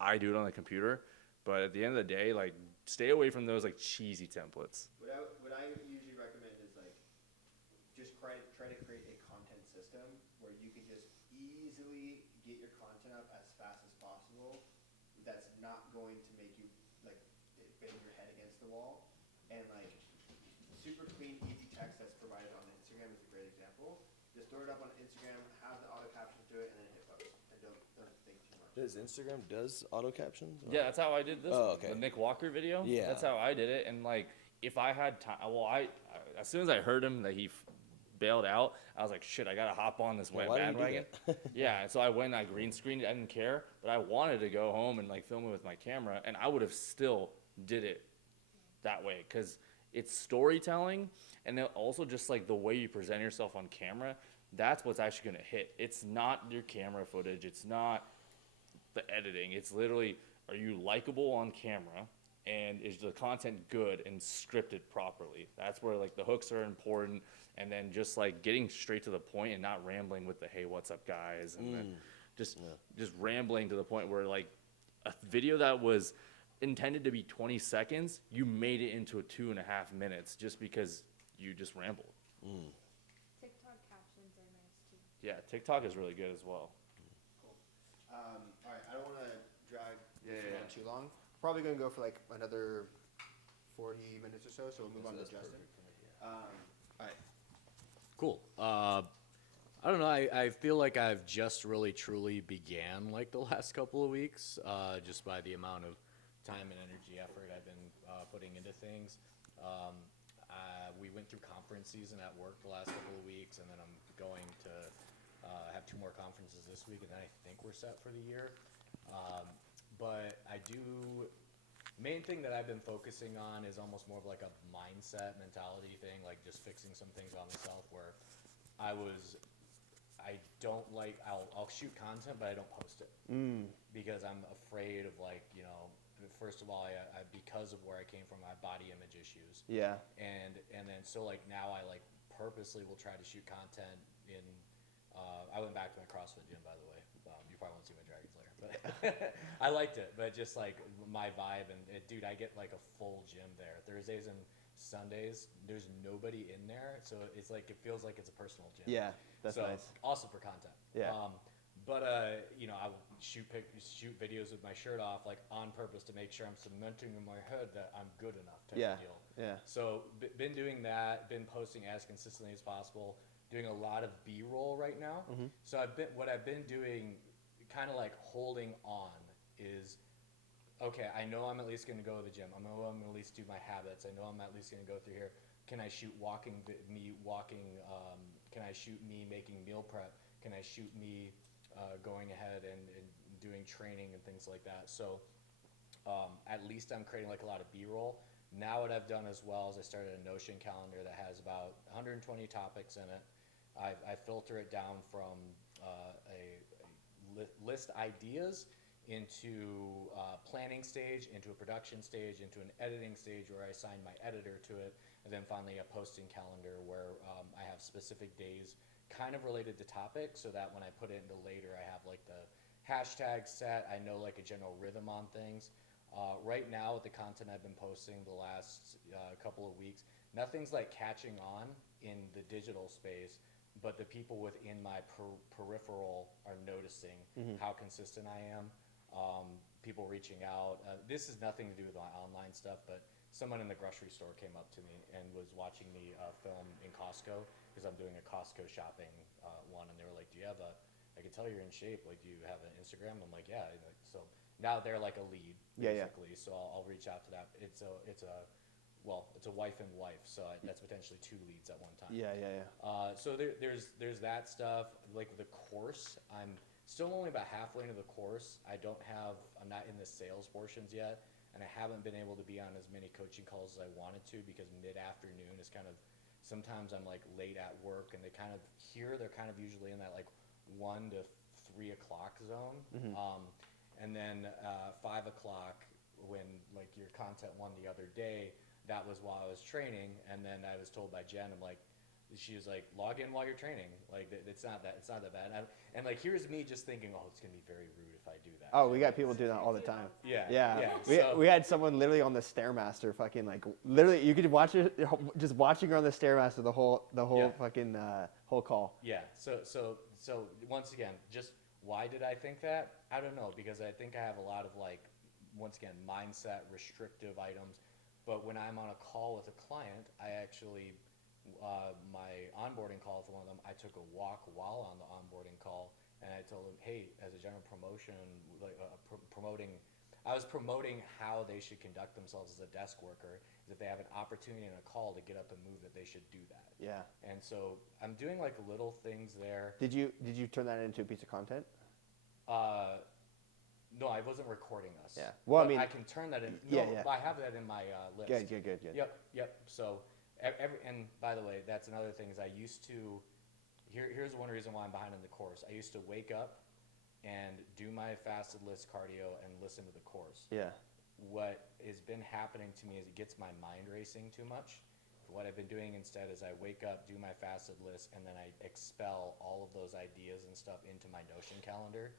I do it on the computer. But at the end of the day, like stay away from those like cheesy templates. What I usually recommend is like just try to create a content system where you can just easily get your content up as fast as possible. That's not going to make you like bang your head against the wall. And like super clean, easy text that's provided on Instagram is a great example. Just throw it up on Instagram, have the auto captions do it, and then hit post. And don't think too much. Does Instagram auto captions? Yeah, that's how I did this. Oh, okay. The Nick Walker video. Yeah. That's how I did it. And like, if I had time, well, as soon as I heard him that he bailed out, I was like, shit, I gotta hop on this Why did you do bandwagon. Yeah, and so I went, I green screened it. I didn't care, but I wanted to go home and like film it with my camera, and I would have still did it that way because it's storytelling, and then also just like the way you present yourself on camera. That's what's actually gonna hit. It's not your camera footage. It's not the editing. It's literally, are you likable on camera? And is the content good and scripted properly? That's where like the hooks are important, and then just like getting straight to the point and not rambling with the hey, what's up, guys, and then just rambling to the point where like a video that was intended to be 20 seconds, you made it into a 2.5 minutes just because you just rambled. TikTok captions are nice too. Yeah, TikTok is really good as well. Cool. All right, I don't want to drag this Yeah. on too long. Probably going to go for like another 40 minutes or so, so we'll move on to Justin. All right. Cool. I don't know. I feel like I've just really truly began like the last couple of weeks, just by the amount of time and energy effort I've been putting into things. We went through conference season at work the last couple of weeks, and then I'm going to have 2 more conferences this week, and then I think we're set for the year. But main thing that I've been focusing on is almost more of like a mindset mentality thing, like just fixing some things on myself where I'll shoot content, but I don't post it because I'm afraid of first of all, I because of where I came from, I have body image issues. Yeah. And then so like now I like purposely will try to shoot content in. I went back to my CrossFit gym, by the way. You probably won't see my Dragon Slayer, but I liked it. But just like my vibe dude, I get like a full gym there. Thursdays and Sundays, there's nobody in there, so it's like it feels like it's a personal gym. Yeah, that's nice. Awesome for content. Yeah. I will shoot videos with my shirt off, like on purpose to make sure I'm cementing in my head that I'm good enough type of deal. Yeah. So been doing that, been posting as consistently as possible, doing a lot of B-roll right now. So what I've been doing, kind of like holding on is, okay, I know I'm at least going to go to the gym. I know I'm going to at least do my habits. I know I'm at least going to go through here. Can I shoot me walking? Can I shoot me making meal prep? Can I shoot me going ahead and doing training and things like that? So at least I'm creating like a lot of B-roll. Now what I've done as well is I started a Notion calendar that has about 120 topics in it. I filter it down from list ideas into planning stage, into a production stage, into an editing stage where I assign my editor to it, and then finally a posting calendar where I have specific days kind of related to topics, so that when I put it into later, I have like the hashtag set. I know like a general rhythm on things. Right now, with the content I've been posting the last couple of weeks, nothing's like catching on in the digital space, but the people within my peripheral are noticing how consistent I am. People reaching out. This has nothing to do with my online stuff, but someone in the grocery store came up to me and was watching me film in Costco, because I'm doing a Costco shopping one, and they were like, "Do you have I can tell you're in shape. Like, do you have an Instagram?" I'm like, "Yeah." So now they're like a lead, basically. So I'll reach out to that. It's a wife and wife, so that's potentially 2 leads at one time. So there's that stuff. Like the course, I'm still only about halfway into the course. I'm not in the sales portions yet, and I haven't been able to be on as many coaching calls as I wanted to, because mid-afternoon is kind of, sometimes I'm like late at work, and they're kind of usually in that like 1 to 3 o'clock zone. And then 5 o'clock, when like your content one the other day, that was while I was training, and then I was told by Jen, she was like, "Log in while you're training." Like, it's not that bad. And like, here's me just thinking, "Oh, it's gonna be very rude if I do that." Oh, we got people doing that all the time. Yeah. We had someone literally on the Stairmaster, fucking like literally, you could watch it, just watching her on the Stairmaster the whole fucking whole call. Yeah. So once again, just why did I think that? I don't know, because I think I have a lot of like, once again, mindset restrictive items. But when I'm on a call with a client, I actually, my onboarding call with one of them, I took a walk while on the onboarding call, and I told them, "Hey, as a general promotion, like I was promoting how they should conduct themselves as a desk worker. Is if they have an opportunity in a call to get up and move, that they should do that." Yeah. And so I'm doing like little things there. Did you turn that into a piece of content? No, I wasn't recording us. Yeah. Well, but I mean, I can turn that in. I have that in my list. Good. Yep. So, and by the way, that's another thing is I used to. Here's one reason why I'm behind in the course. I used to wake up and do my fasted list cardio and listen to the course. Yeah. What has been happening to me is it gets my mind racing too much. What I've been doing instead is I wake up, do my fasted list, and then I expel all of those ideas and stuff into my Notion calendar.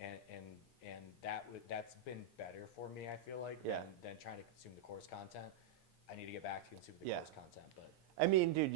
And that's been better for me, I feel like, than trying to consume the course content. I need to get back to consume the course content, but I mean, dude,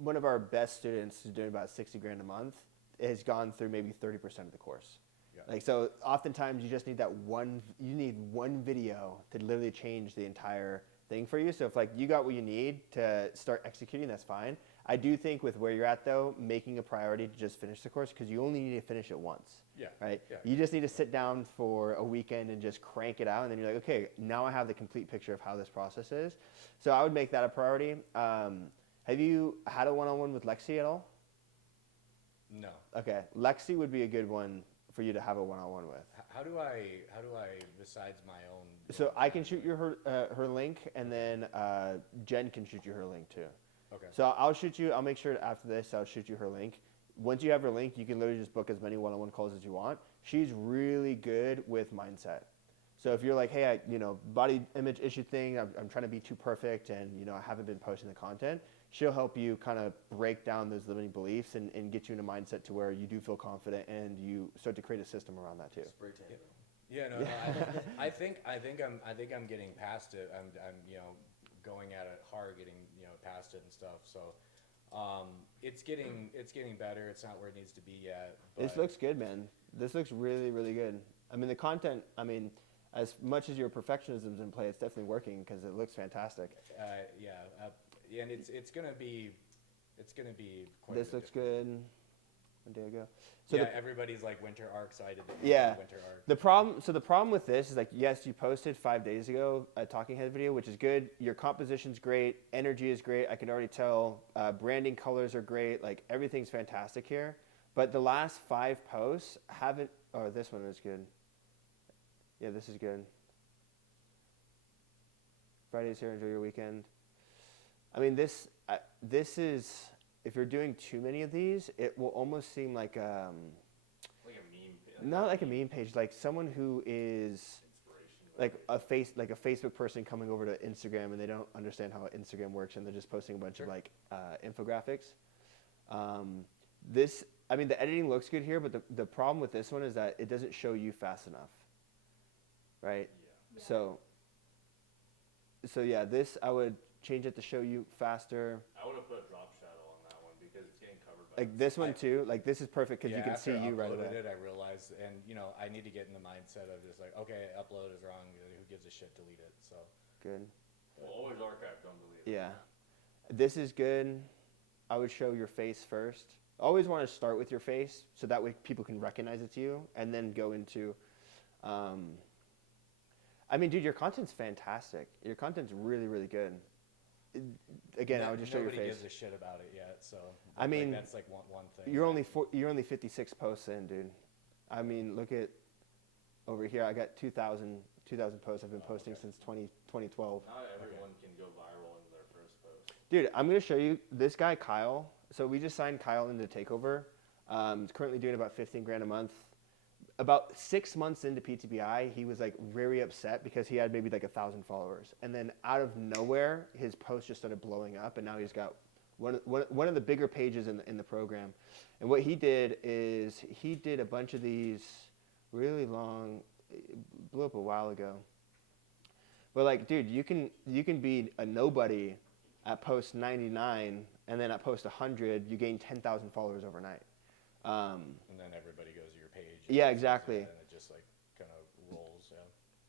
one of our best students who's doing about $60,000 a month has gone through maybe 30% of the course. Yeah. Like, so oftentimes you just need you need one video to literally change the entire thing for you. So if like you got what you need to start executing, that's fine. I do think with where you're at though, making a priority to just finish the course, because you only need to finish it once. Yeah. Right? Yeah. You just need to sit down for a weekend and just crank it out, and then you're like, okay, now I have the complete picture of how this process is. So I would make that a priority. Have you had a one-on-one with Lexi at all? No. Okay, Lexi would be a good one for you to have a one-on-one with. How do I besides my own? So I can shoot you her link, and then Jen can shoot you her link too. Okay. So I'll make sure after this I'll shoot you her link. Once you have her link, you can literally just book as many one-on-one calls as you want. She's really good with mindset. So if you're like, hey, body image issue thing, I'm trying to be too perfect, and I haven't been posting the content, she'll help you kind of break down those limiting beliefs and get you in a mindset to where you do feel confident and you start to create a system around that too. Spray tan. Yeah, no, I think I'm getting past it. I'm going at it hard, getting past it and stuff. So it's getting better. It's not where it needs to be yet. But This looks good, man. This looks really, really good. I mean, the content, as much as your perfectionism's in play, it's definitely working because it looks fantastic. And it's gonna be quite This a bit looks different. good. One day ago. So Everybody's like winter arc, so I did the winter arc. the problem with this is like, yes, you posted 5 days ago a talking head video, which is good. Your composition's great, energy is great. I can already tell. Branding colors are great. Like everything's fantastic here. But the last 5 posts haven't. Oh, this one is good. Yeah, this is good. Friday's here. Enjoy your weekend. I mean, this is. If you're doing too many of these, it will almost seem like Like a meme. not like a meme page, like someone who is like a Facebook person coming over to Instagram and they don't understand how Instagram works and they're just posting a bunch of like infographics. The editing looks good here, but the problem with this one is that it doesn't show you fast enough, right? Yeah. So yeah, this I would change it to show you faster. I would have put drop shadow on that one because it's getting covered by Like this one too. Like this is perfect because you can see you right away. After I uploaded it, I realized, and I need to get in the mindset of just like, okay, upload is wrong. Who gives a shit? Delete it. So Good. Well, always archive, don't delete it. Yeah. This is good. I would show your face first. Always want to start with your face so that way people can recognize it's you and then go into dude, your content's fantastic. Your content's really, really good. Again, I would just show your face. Nobody gives a shit about it yet, so that's like one thing. You're only 56 posts in, dude. I mean, look at over here. I got 2,000 posts I've been posting since 2012. Not everyone can go viral in their first post. Dude, I'm going to show you this guy, Kyle. So we just signed Kyle into Takeover. He's currently doing about 15 grand a month. About 6 months into PTBI, he was like very upset because he had maybe like 1,000 followers. And then out of nowhere, his post just started blowing up. And now he's got one of the bigger pages in the program. And what he did is he did a bunch of these really long, it blew up a while ago. But like, dude, you can be a nobody at post 99, and then at post 100, you gain 10,000 followers overnight. And then everybody goes to your page. Yeah, exactly. And it just like kind of rolls. Yeah.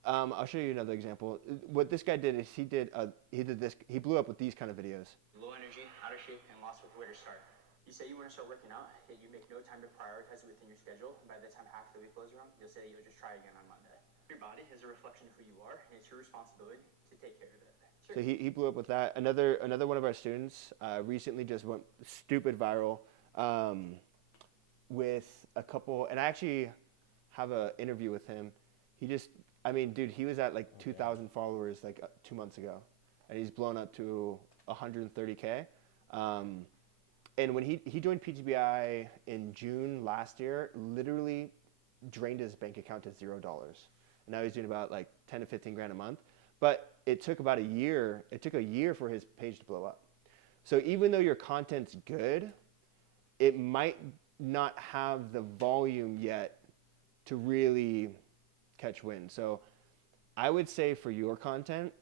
I'll show you another example. What this guy did is he blew up with these kind of videos. Low energy, out of shape, and lost with where to start. You say you want to start working out, yet you make no time to prioritize it within your schedule, and by the time half the week rolls around, you'll say that you'll just try again on Monday. Your body is a reflection of who you are, and it's your responsibility to take care of it. Sure. So he blew up with that. Another one of our students recently just went stupid viral with a couple, and I actually have an interview with him. He was at like 2,000 followers like 2 months ago, and he's blown up to 130K. And when he joined PTBI in June last year, literally drained his bank account to $0. And now he's doing about like 10 to 15 grand a month. But it took about a year. It took a year for his page to blow up. So even though your content's good, it might not have the volume yet to really catch wind. So I would say for your content,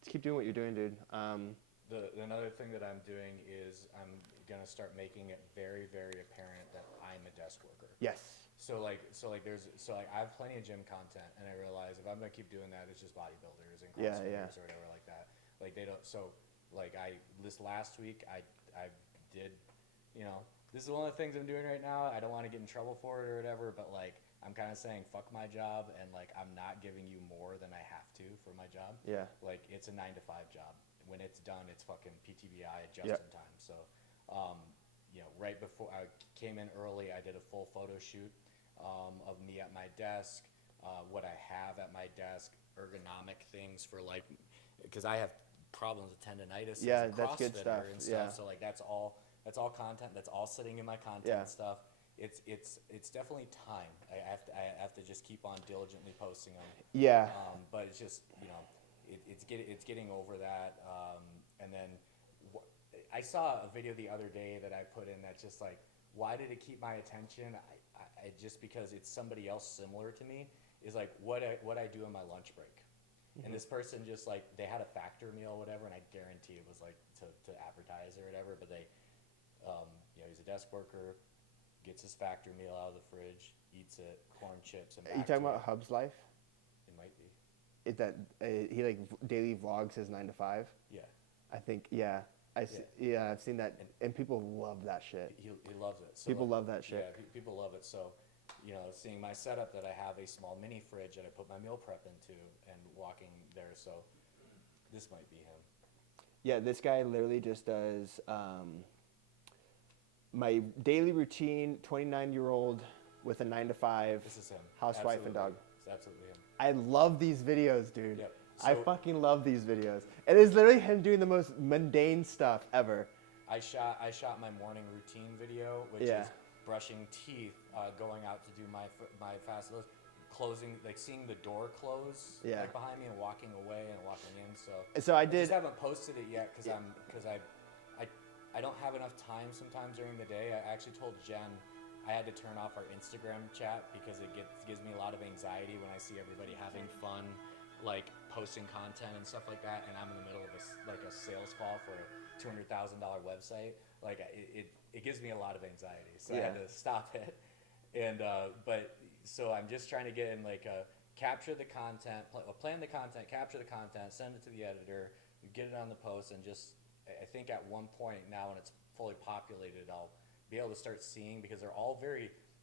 just keep doing what you're doing, dude. Another thing that I'm doing is I'm gonna start making it very, very apparent that I'm a desk worker. Yes. So I have plenty of gym content, and I realize if I'm gonna keep doing that, it's just bodybuilders and CrossFitters or whatever like that. Like they don't. So this last week I did, this is one of the things I'm doing right now. I don't want to get in trouble for it or whatever, but like I'm kind of saying fuck my job, and like I'm not giving you more than I have to for my job. Yeah. Like it's a 9 to 5 job. When it's done, it's fucking PTBI just Yep. in time. So, right before I came in early, I did a full photo shoot of me at my desk, what I have at my desk, ergonomic things for like, because I have problems with tendonitis Yeah, as a that's good CrossFitter stuff, and yeah. stuff. So like that's all content. That's all sitting in my content Yeah. stuff. It's definitely time. I have to just keep on diligently posting them. Yeah. But it's just it's getting over that. And then I saw a video the other day that I put in that's just like, why did it keep my attention? I just because it's somebody else similar to me is like what I do in my lunch break. And this person just like, they had a factor meal or whatever, and I guarantee it was like to advertise or whatever, but they, he's a desk worker, gets his factor meal out of the fridge, eats it, corn chips, and Are you talking about Hub's life? It might be. Is that he like daily vlogs his 9 to 5? Yeah. I think, yeah. I've seen that, and people love that shit. He loves it. So People love that shit. Yeah, people love it. So, seeing my setup that I have a small mini fridge that I put my meal prep into and walking there, so this might be him. Yeah, this guy literally just does my daily routine, 29-year-old with a 9 to 5. This is him. Housewife and dog. It's absolutely him. I love these videos, dude. Yep. I So- fucking love these videos. And it's literally him doing the most mundane stuff ever. I shot my morning routine video, which Yeah. is brushing teeth, going out to do my fast closing, like seeing the door close Yeah. like behind me and walking away and walking in. So So I I did. just haven't posted it yet because I don't have enough time sometimes during the day. I actually told Jen I had to turn off our Instagram chat because it gives me a lot of anxiety when I see everybody having fun, like posting content and stuff like that, and I'm in the middle of a sales call for a $200,000 website. Like it gives me a lot of anxiety, so I had Yeah. to stop it. And but so I'm just trying to get in like capture the content, plan the content, capture the content, send it to the editor, get it on the post, and just I think at one point now when it's fully populated, I'll be able to start seeing, because they're all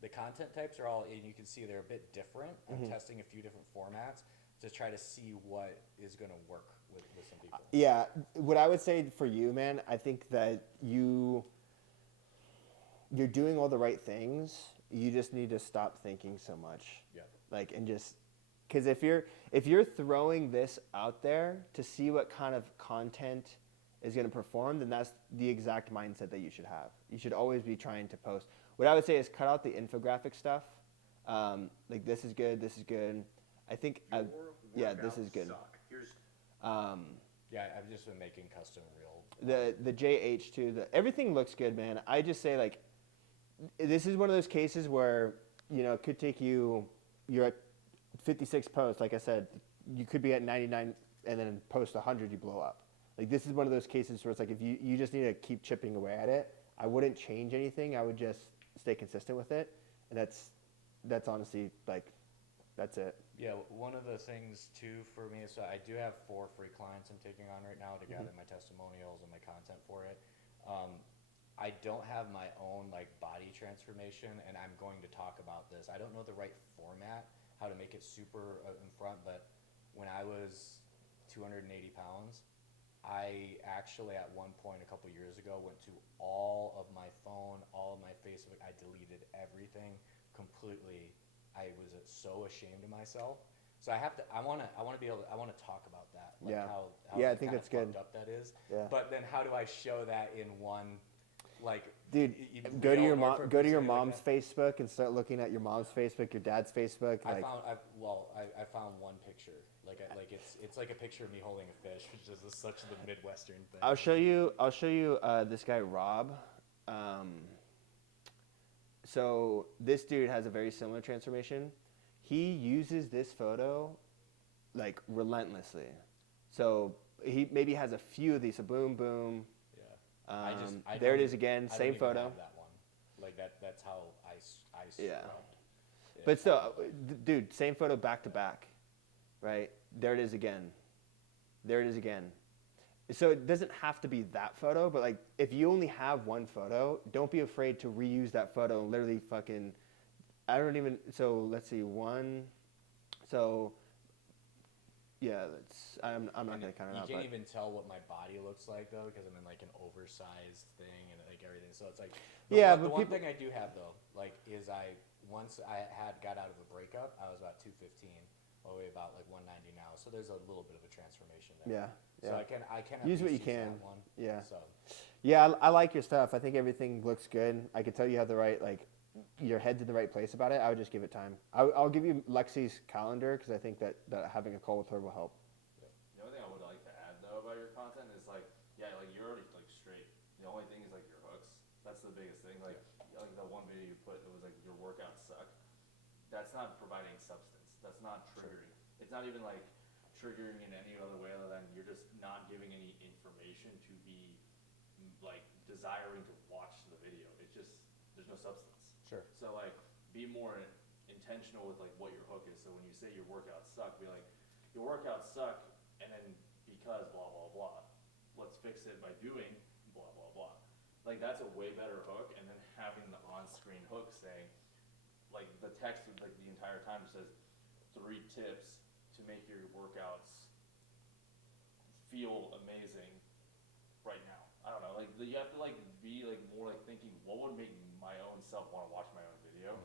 the content types are all, and you can see they're a bit different. I'm testing a few different formats to try to see what is going to work with some people. Yeah, what I would say for you, man, I think that you're doing all the right things. You just need to stop thinking so much. Yeah. Like, and just, because if you're throwing this out there to see what kind of content is going to perform, then that's the exact mindset that you should have. You should always be trying to post. What I would say is cut out the infographic stuff. Like, this is good, this is good. I think, this is good. Yeah, I've just been making custom reel. The JH2, everything looks good, man. I just say, like, this is one of those cases where, it could take you're at 56 posts, like I said, you could be at 99 and then post 100, you blow up. Like, this is one of those cases where it's like, if you just need to keep chipping away at it, I wouldn't change anything. I would just stay consistent with it. And that's honestly, like, that's it. Yeah, one of the things too for me is, so I do have 4 free clients I'm taking on right now to gather my testimonials and my content for it. I don't have my own like body transformation, and I'm going to talk about this. I don't know the right format, how to make it super in front, but when I was 280 pounds, I actually at one point a couple years ago went to all of my phone, all of my Facebook. I deleted everything completely. I was so ashamed of myself. So I want to talk about that. Like Yeah. how I think that's good. fucked up that is. Yeah. But then how do I show that in one, like, Dude, go to your mom's Facebook and start looking at your mom's Facebook, your dad's Facebook. I Like, found one picture. It's like a picture of me holding a fish, which is such the Midwestern thing. I'll show you this guy Rob. So this dude has a very similar transformation. He uses this photo like relentlessly. So he maybe has a few of these. So boom, boom. Yeah. I There don't it is even- again. I Same don't even photo. have that one. Like that's how I Yeah. scrubbed. But still, dude, same photo back to back, right? There it is again. There it is again. So it doesn't have to be that photo, but like if you only have one photo, don't be afraid to reuse that photo and literally fucking, so let's see, one, so Yeah, I'm not gonna count it You out. can't But even tell what my body looks like though, because I'm in like an oversized thing and like everything. So it's like Yeah, the but one people- thing I do have though, like, is once I got out of a breakup, I was about 215, all the way about like 190 now. So there's a little bit of a transformation there. yeah, So yeah. I can at Use what least you use can. that one. Yeah. So Yeah, I like your stuff. I think everything looks good. I can tell you have the right, like, your head's in the right place about it. I would just give it time. I'll give you Lexi's calendar because I think that having a call with her will help. The only thing I would like to add though about your content is like, yeah, like you're already like straight. The only thing is like your hooks. That's the biggest thing. Like the one video you put that was like your workouts suck. That's not providing substance. That's not triggering. It's not even like triggering in any other way other than you're just not giving any information to be like desiring to watch the video. It's just there's no substance. sure. So like be more intentional with like what your hook is. So when you say your workouts suck, be like your workouts suck and then because blah blah blah. Let's fix it by doing blah blah blah. Like that's a way better hook, and then having the on-screen hook saying like the text like the entire time says 3 tips to make your workouts feel amazing right now. I don't know, like you have to like be like more like thinking what would make my own self want to watch my own video.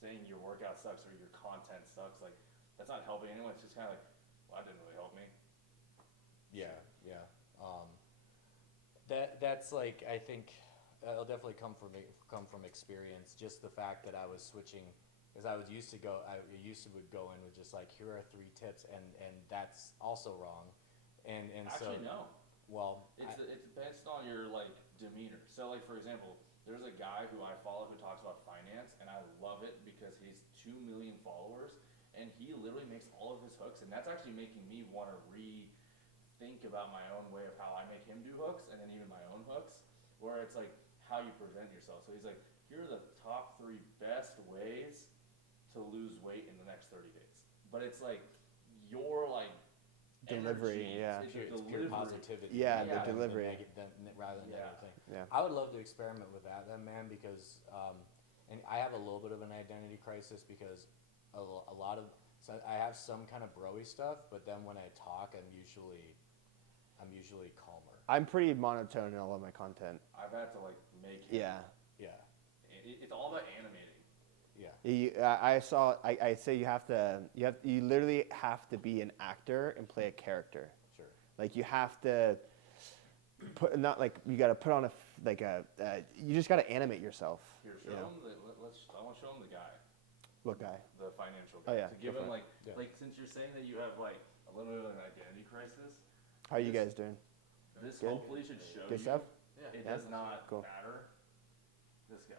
Saying your workout sucks or your content sucks, like that's not helping anyone. It's just kind of like, well, that didn't really help me. Yeah, yeah. That's like, I think it'll definitely come from experience. Just the fact that I was switching, because I used to would go in with just like, here are 3 tips, and that's also wrong. And Actually, so no. well, It's based on your like demeanor. So like for example, there's a guy who I follow who talks about finance, and I love it because he's 2 million followers, and he literally makes all of his hooks, and that's actually making me want to rethink about my own way of how I make him do hooks, and then even my own hooks, where it's like how you present yourself. So he's like, here are the top 3 best ways to lose weight in the next 30 days. But it's like your like Delivery, energy, yeah. it's your it's pure delivery. positivity. Yeah, the delivery. Rather than Yeah. negative thing. Yeah. I would love to experiment with that then, man, because and I have a little bit of an identity crisis because a lot of, so I have some kind of broy stuff, but then when I talk, I'm usually calmer. I'm pretty monotone in all of my content. I've had to like make him. Yeah. Yeah, It's all about animating. yeah. I say you literally have to be an actor and play a character. Sure. Like you have to put, not like you got to put on you just got to animate yourself. Here, show you know? him I want to show him the guy, What guy? the financial Oh, guy. yeah, To give go him for it. like since you're saying that you have like a little bit of an identity crisis, How are you guys doing? this Good? hopefully should show Good you stuff? it Yeah? does not Cool. matter. This guy.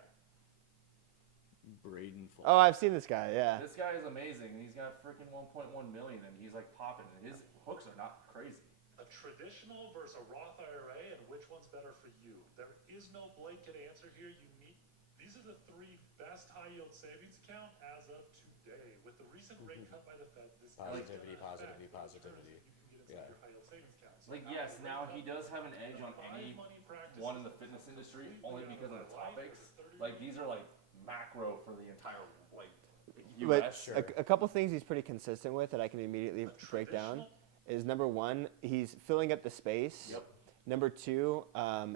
Braden Fall. Oh, I've seen this guy. Yeah. This guy is amazing, and he's got freaking 1.1 million, and he's like popping, and his hooks are not crazy. A traditional versus a Roth IRA, and which one's better for you? There is no blanket answer here. These are the 3 best high-yield savings account as of today. With the recent rate cut by the Fed, this Positivity, is gonna positivity, affect positivity. returns that you can get inside Yeah. your high-yield savings account. So Like how yes, do you now rate he them? does have an edge on The 5 any money practices one in the that fitness industry completely only out because of my the life topics. as a 30-year-old. Like these are like macro for the entire like But U.S. a couple things he's pretty consistent with that I can immediately break down is number 1, he's filling up the space. Yep. Number 2,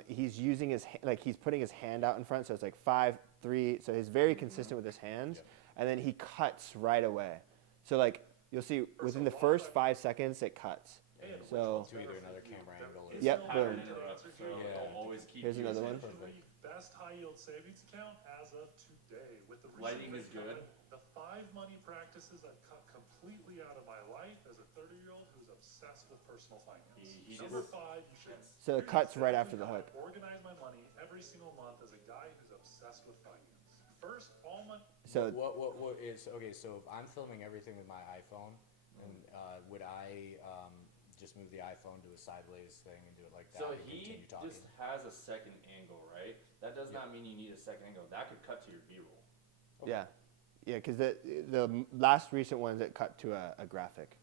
he's using he's putting his hand out in front, so it's like 5, 3. So he's very consistent with his hands, and then he cuts right away. So like you'll see within the first 5 seconds it cuts. And which So one's To either better for another you? camera There angle or is Yep, no boom. blanket Interrupt, answer so here. Yeah. I'll always keep Here's another using one. it. The best high-yield savings account as of today. With the recent Lighting rate is good. cut, the 5 money practices I've cut completely out of my life as a 30-year-old who's obsessed with personal finance. He Number just- 5, you should. So it here's cuts right after exactly the how I hook. Organize my money every single month as a guy who's obsessed with finance. First, all my So What is, okay, so if I'm filming everything with my iPhone, and would I just move the iPhone to a sideways thing and do it like that So and he continue talking? just has a second angle, right? That does not mean you need a second angle. That could cut to your B-roll. yeah, because the last recent ones it cut to a graphic.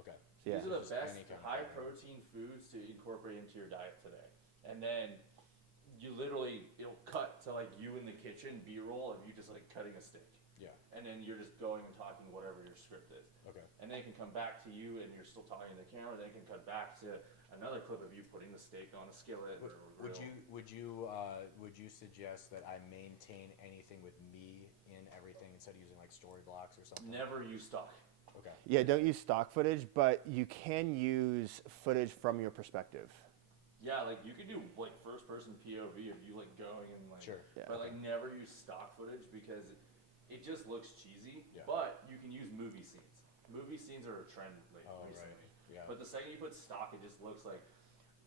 Okay. So, yeah. These are the Just best any kind of high program. protein foods to incorporate into your diet today. And then you literally, it'll cut to like you in the kitchen, B-roll, of you just like cutting a steak. Yeah. And then you're just going and talking whatever your script is. Okay. and then it can come back to you and you're still talking to the camera, then it can cut back to another clip of you putting the steak on a skillet or Would grill. would you suggest that I maintain anything with me in everything instead of using like story blocks or something? Never use stock. Okay. Yeah, don't use stock footage, but you can use footage from your perspective. Yeah, like you could do like first person POV of you like going and like, Sure. Yeah. but like never use stock footage because it just looks cheesy. Yeah. But you can use movie scenes. Movie scenes are a trend recently. Right. Yeah. But the second you put stock, it just looks like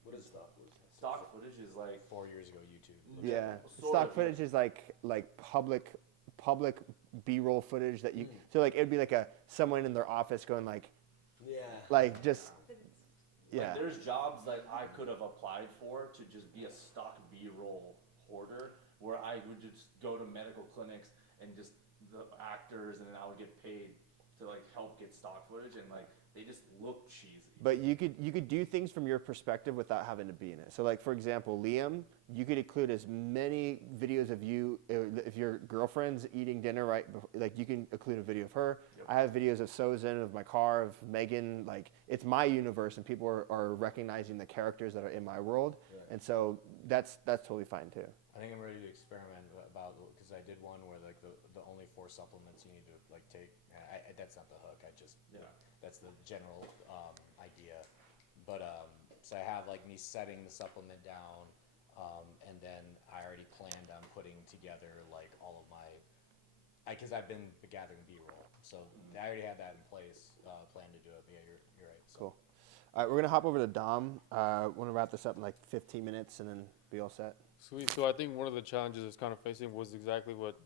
What is stock footage? stock footage is like 4 years ago, YouTube. Yeah, Sort stock of, footage is like public B-roll footage that you. So like it'd be like someone in their office going like just. Yeah. Like, there's jobs that I could have applied for to just be a stock B-roll hoarder, where I would just go to medical clinics and just the actors, and then I would get paid to like help get stock footage, and like they just look cheesy. But you could do things from your perspective without having to be in it. So like for example, Liam, you could include as many videos of you if your girlfriend's eating dinner, right? Like you can include a video of her. Yep. I have videos of Sozin, of my car, of Megan. Like it's my universe, and people are recognizing the characters that are in my world, Right. and so that's totally fine too. I think I'm ready to experiment about because I did one where like the only 4 supplements you need to like take. That's not the hook. That's the general idea. But so I have like me setting the supplement down, and then I already planned on putting together like all of my, because I've been gathering B-roll, so I already had that in place, planned to do it. But yeah, you're right. So. Cool. All right, we're gonna hop over to Dom. Want to wrap this up in like 15 minutes and then be all set. Sweet. So I think one of the challenges I was kind of facing was exactly what,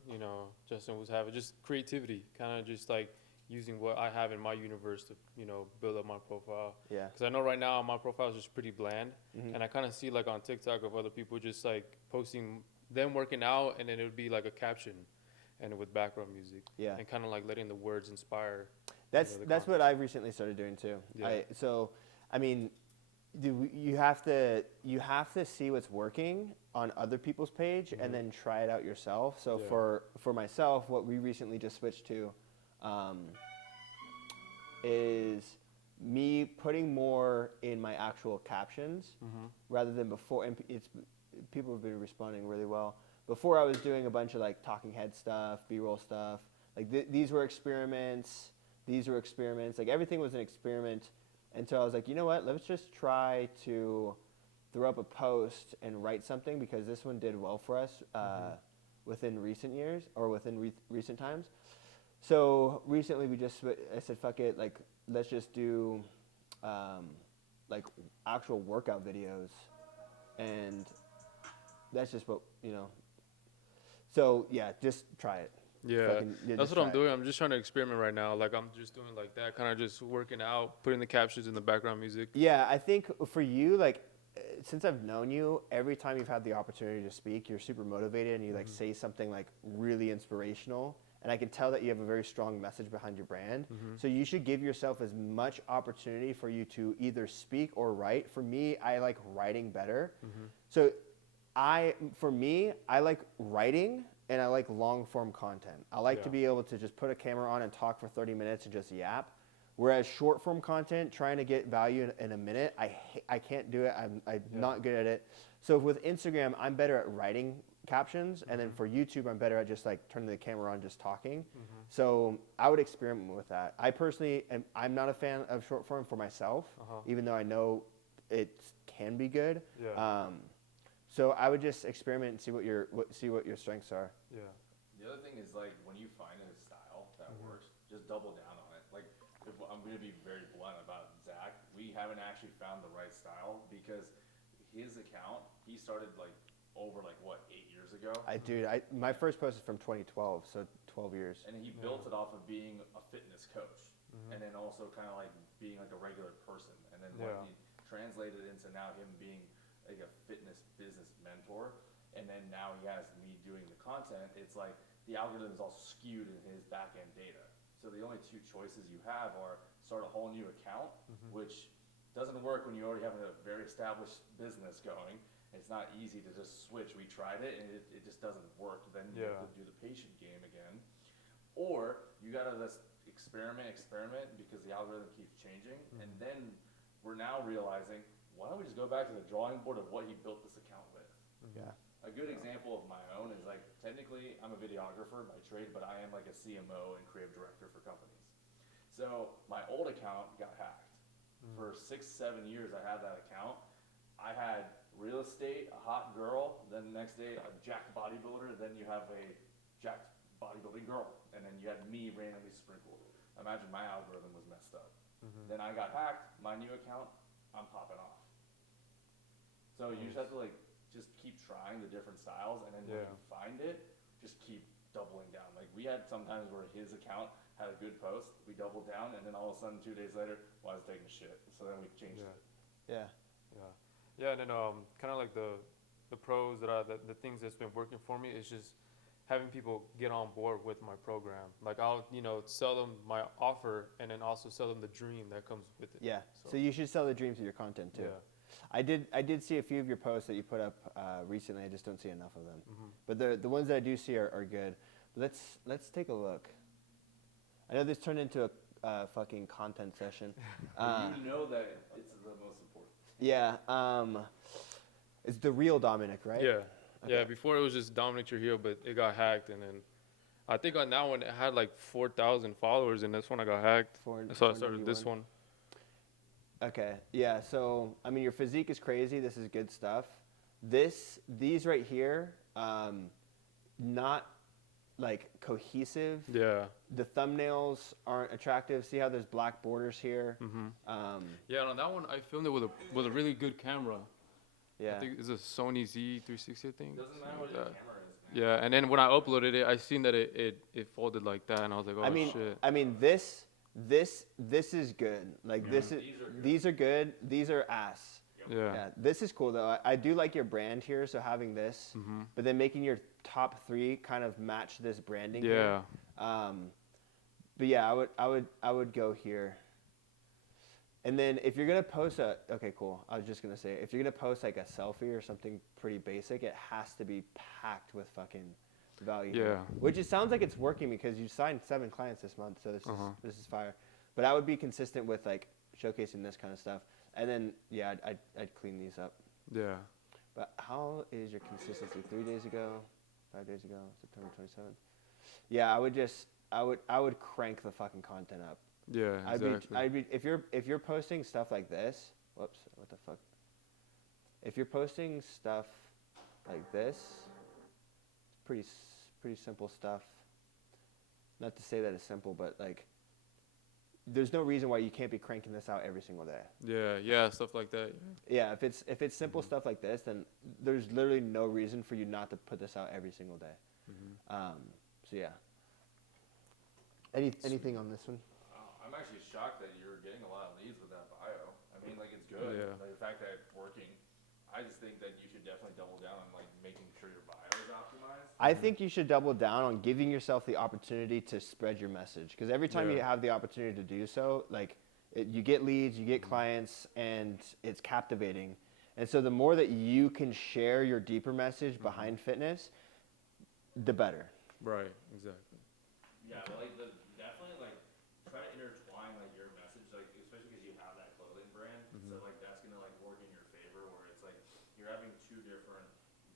Justin was having, just creativity, kind of just like using what I have in my universe to, build up my profile. Yeah. Because I know right now my profile is just pretty bland. And I kind of see like on TikTok of other people just like posting them working out, and then it would be like a caption and with background music. Yeah. And kind of like letting the words inspire. That's the that's what I've recently started doing too. Yeah. I mean, you have to see what's working on other people's page and then try it out yourself. So Yeah. for myself, what we recently just switched to is me putting more in my actual captions rather than before. And people have been responding really well. Before I was doing a bunch of like talking head stuff, B-roll stuff. Like these were experiments. These were experiments. Like everything was an experiment. And so I was like, you know what? Let's just try to throw up a post and write something, because this one did well for us within recent years or within recent times. So recently I said, fuck it. Like, let's just do like actual workout videos. And that's just what, So yeah, just try it. Yeah, Fucking, that's just what I'm try it. doing. I'm just trying to experiment right now. Like I'm just doing like that, kind of just working out, putting the captions in the background music. Yeah, I think for you, like, since I've known you, every time you've had the opportunity to speak, you're super motivated and you like say something like really inspirational. And I can tell that you have a very strong message behind your brand. So you should give yourself as much opportunity for you to either speak or write. For me, I like writing better. So I like writing, and I like long form content. I like to be able to just put a camera on and talk for 30 minutes and just yap. Whereas short form content, trying to get value in a minute, I can't do it. I'm not good at it. So with Instagram, I'm better at writing captions, and then for YouTube, I'm better at just like turning the camera on, just talking. So I would experiment with that. I personally I'm not a fan of short form for myself, even though I know it can be good. Yeah. So I would just experiment and see what your strengths are. Yeah. The other thing is like when you find a style that works, just double down on it. Like if I'm gonna be very blunt about Zakk, we haven't actually found the right style, because his account, he started like over like what, 8 years ago, My first post is from 2012, so 12 years. and he built it off of being a fitness coach, and then also kind of like being like a regular person, and then what he translated into now him being like a fitness business mentor, and then now he has me doing the content. It's like the algorithm is all skewed in his back end data. So the only 2 choices you have are start a whole new account, which doesn't work when you already have a very established business going. It's not easy to just switch. We tried it and it just doesn't work. Then you have to do the patient game again. Or you gotta just experiment because the algorithm keeps changing. And then we're now realizing, why don't we just go back to the drawing board of what he built this account with? Yeah. A good example of my own is like, technically I'm a videographer by trade, but I am like a CMO and creative director for companies. So my old account got hacked. For 6-7 years I had that account. I had real estate, a hot girl, then the next day a jacked bodybuilder, then you have a jacked bodybuilding girl, and then you had me randomly sprinkled. Imagine my algorithm was messed up. Then I got hacked, my new account, I'm popping off. So you just have to like just keep trying the different styles, and then when you find it, just keep doubling down. Like we had sometimes where his account had a good post, we doubled down, and then all of a sudden 2 days later, well, I was taking a shit. So then we changed it. Yeah. Yeah, and then kind of like the pros the things that's been working for me is just having people get on board with my program. Like I'll sell them my offer and then also sell them the dream that comes with it. Yeah. So you should sell the dreams of your content too. Yeah. I did see a few of your posts that you put up recently. I just don't see enough of them. But the ones that I do see are good. Let's take a look. I know this turned into a fucking content session. You know that it's the most important. Yeah. It's the real Dominic, right? Yeah. Okay. Yeah, before it was just Dominic Trujillo, but it got hacked, and then I think on that one it had like 4,000 followers, and this one I got hacked. So I started this one. Okay. Yeah. So I mean, your physique is crazy. This is good stuff. These right here, not like cohesive. Yeah. The thumbnails aren't attractive. See how there's black borders here. Yeah, and on that one I filmed it with a really good camera. Yeah. I think it's a Sony Z360, I think. Doesn't matter what your camera is, man. Yeah, and then when I uploaded it, I seen that it folded like that, and I was like, oh shit. I mean, this is good. Like these are good. These are ass. Yeah. This is cool though. I do like your brand here. So having this, but then making your top 3 kind of match this branding. Yeah. Here. But yeah, I would go here. And then if you're gonna post okay, cool. I was just gonna say, if you're gonna post like a selfie or something pretty basic, it has to be packed with fucking value. Yeah. Which it sounds like it's working because you signed 7 clients this month, so this is fire. But I would be consistent with like showcasing this kind of stuff, and then yeah, I'd clean these up. Yeah. But how is your consistency? 3 days ago, 5 days ago, September 27th. Yeah, I would crank the fucking content up. Yeah, exactly. I'd be if you're posting stuff like this. Whoops, what the fuck? If you're posting stuff like this, it's pretty simple stuff. Not to say that it's simple, but like, there's no reason why you can't be cranking this out every single day. Yeah, stuff like that. Yeah, if it's simple stuff like this, then there's literally no reason for you not to put this out every single day. So yeah. Anything on this one? I'm actually shocked that you're getting a lot of leads with that bio. I mean, like, it's good. Yeah. Like, the fact that it's working, I just think that you should definitely double down on like making sure your bio is optimized. I think you should double down on giving yourself the opportunity to spread your message, because every time you have the opportunity to do so, like you get leads, you get clients, and it's captivating. And so the more that you can share your deeper message behind fitness, the better. Right, exactly. Yeah, like definitely like try to intertwine like your message, like especially because you have that clothing brand, so like that's gonna like work in your favor, where it's like you're having 2 different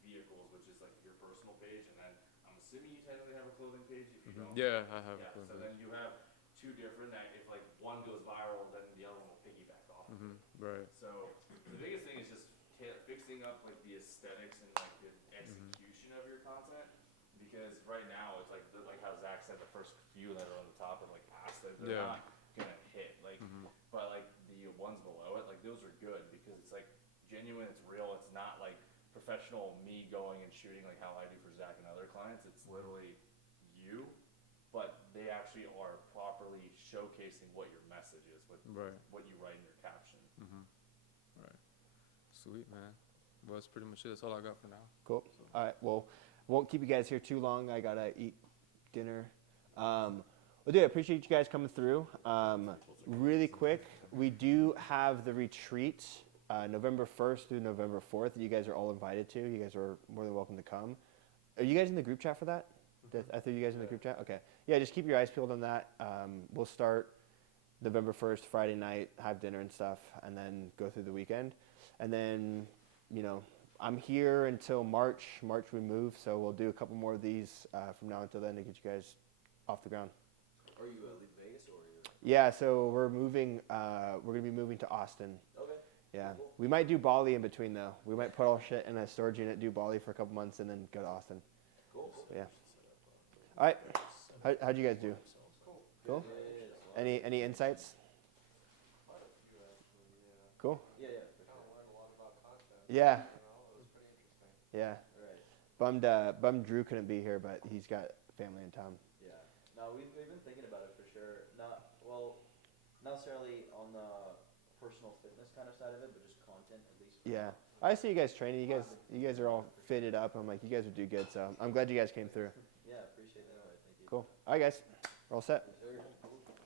vehicles, which is like your personal page, and then I'm assuming you technically have a clothing page. If you don't, Yeah, I have. yeah. So then you have 2 different that if like one goes viral, then the other one will piggyback off. of it. Right. So the biggest thing is just fixing up like the aesthetics and like the execution of your content. Because right now it's like how Zakk said, the first few that are on the top are like ass, they're not gonna hit. Like, but like the ones below it, like those are good because it's like genuine, it's real. It's not like professional me going and shooting like how I do for Zakk and other clients. It's literally you, but they actually are properly showcasing what your message is, what you write in your caption. Right. Sweet, man. Well, that's pretty much it. That's all I got for now. Cool. All right. Well, won't keep you guys here too long. I gotta eat dinner. Well, dude, I appreciate you guys coming through. Really quick, we do have the retreat November 1st through November 4th. You guys are all invited to. You guys are more than welcome to come. Are you guys in the group chat for that? I threw you guys in the group chat? Okay. yeah, just keep your eyes peeled on that. We'll start November 1st, Friday night, have dinner and stuff, and then go through the weekend. And then, you know, I'm here until March. March we move, so we'll do a couple more of these from now until then to get you guys off the ground. Are you leaving Vegas or are you? Yeah, so we're moving. We're gonna be moving to Austin. Okay. Yeah, Cool. we might do Bali in between though. We might put all shit in a storage unit, do Bali for a couple months, and then go to Austin. Cool. So, yeah. All right. How'd you guys do? Cool. Any insights? Cool. Yeah, yeah, for sure. Yeah. Yeah. Right. Bummed Drew couldn't be here, but he's got family in town. Yeah. No, we've been thinking about it for sure. Not necessarily on the personal fitness kind of side of it, but just content at least. Yeah. I see you guys training. You guys are all fitted up. I'm like, you guys would do good. So I'm glad you guys came through. Yeah, appreciate that. All right, thank you. Cool. All right, guys. We're all set. Sure.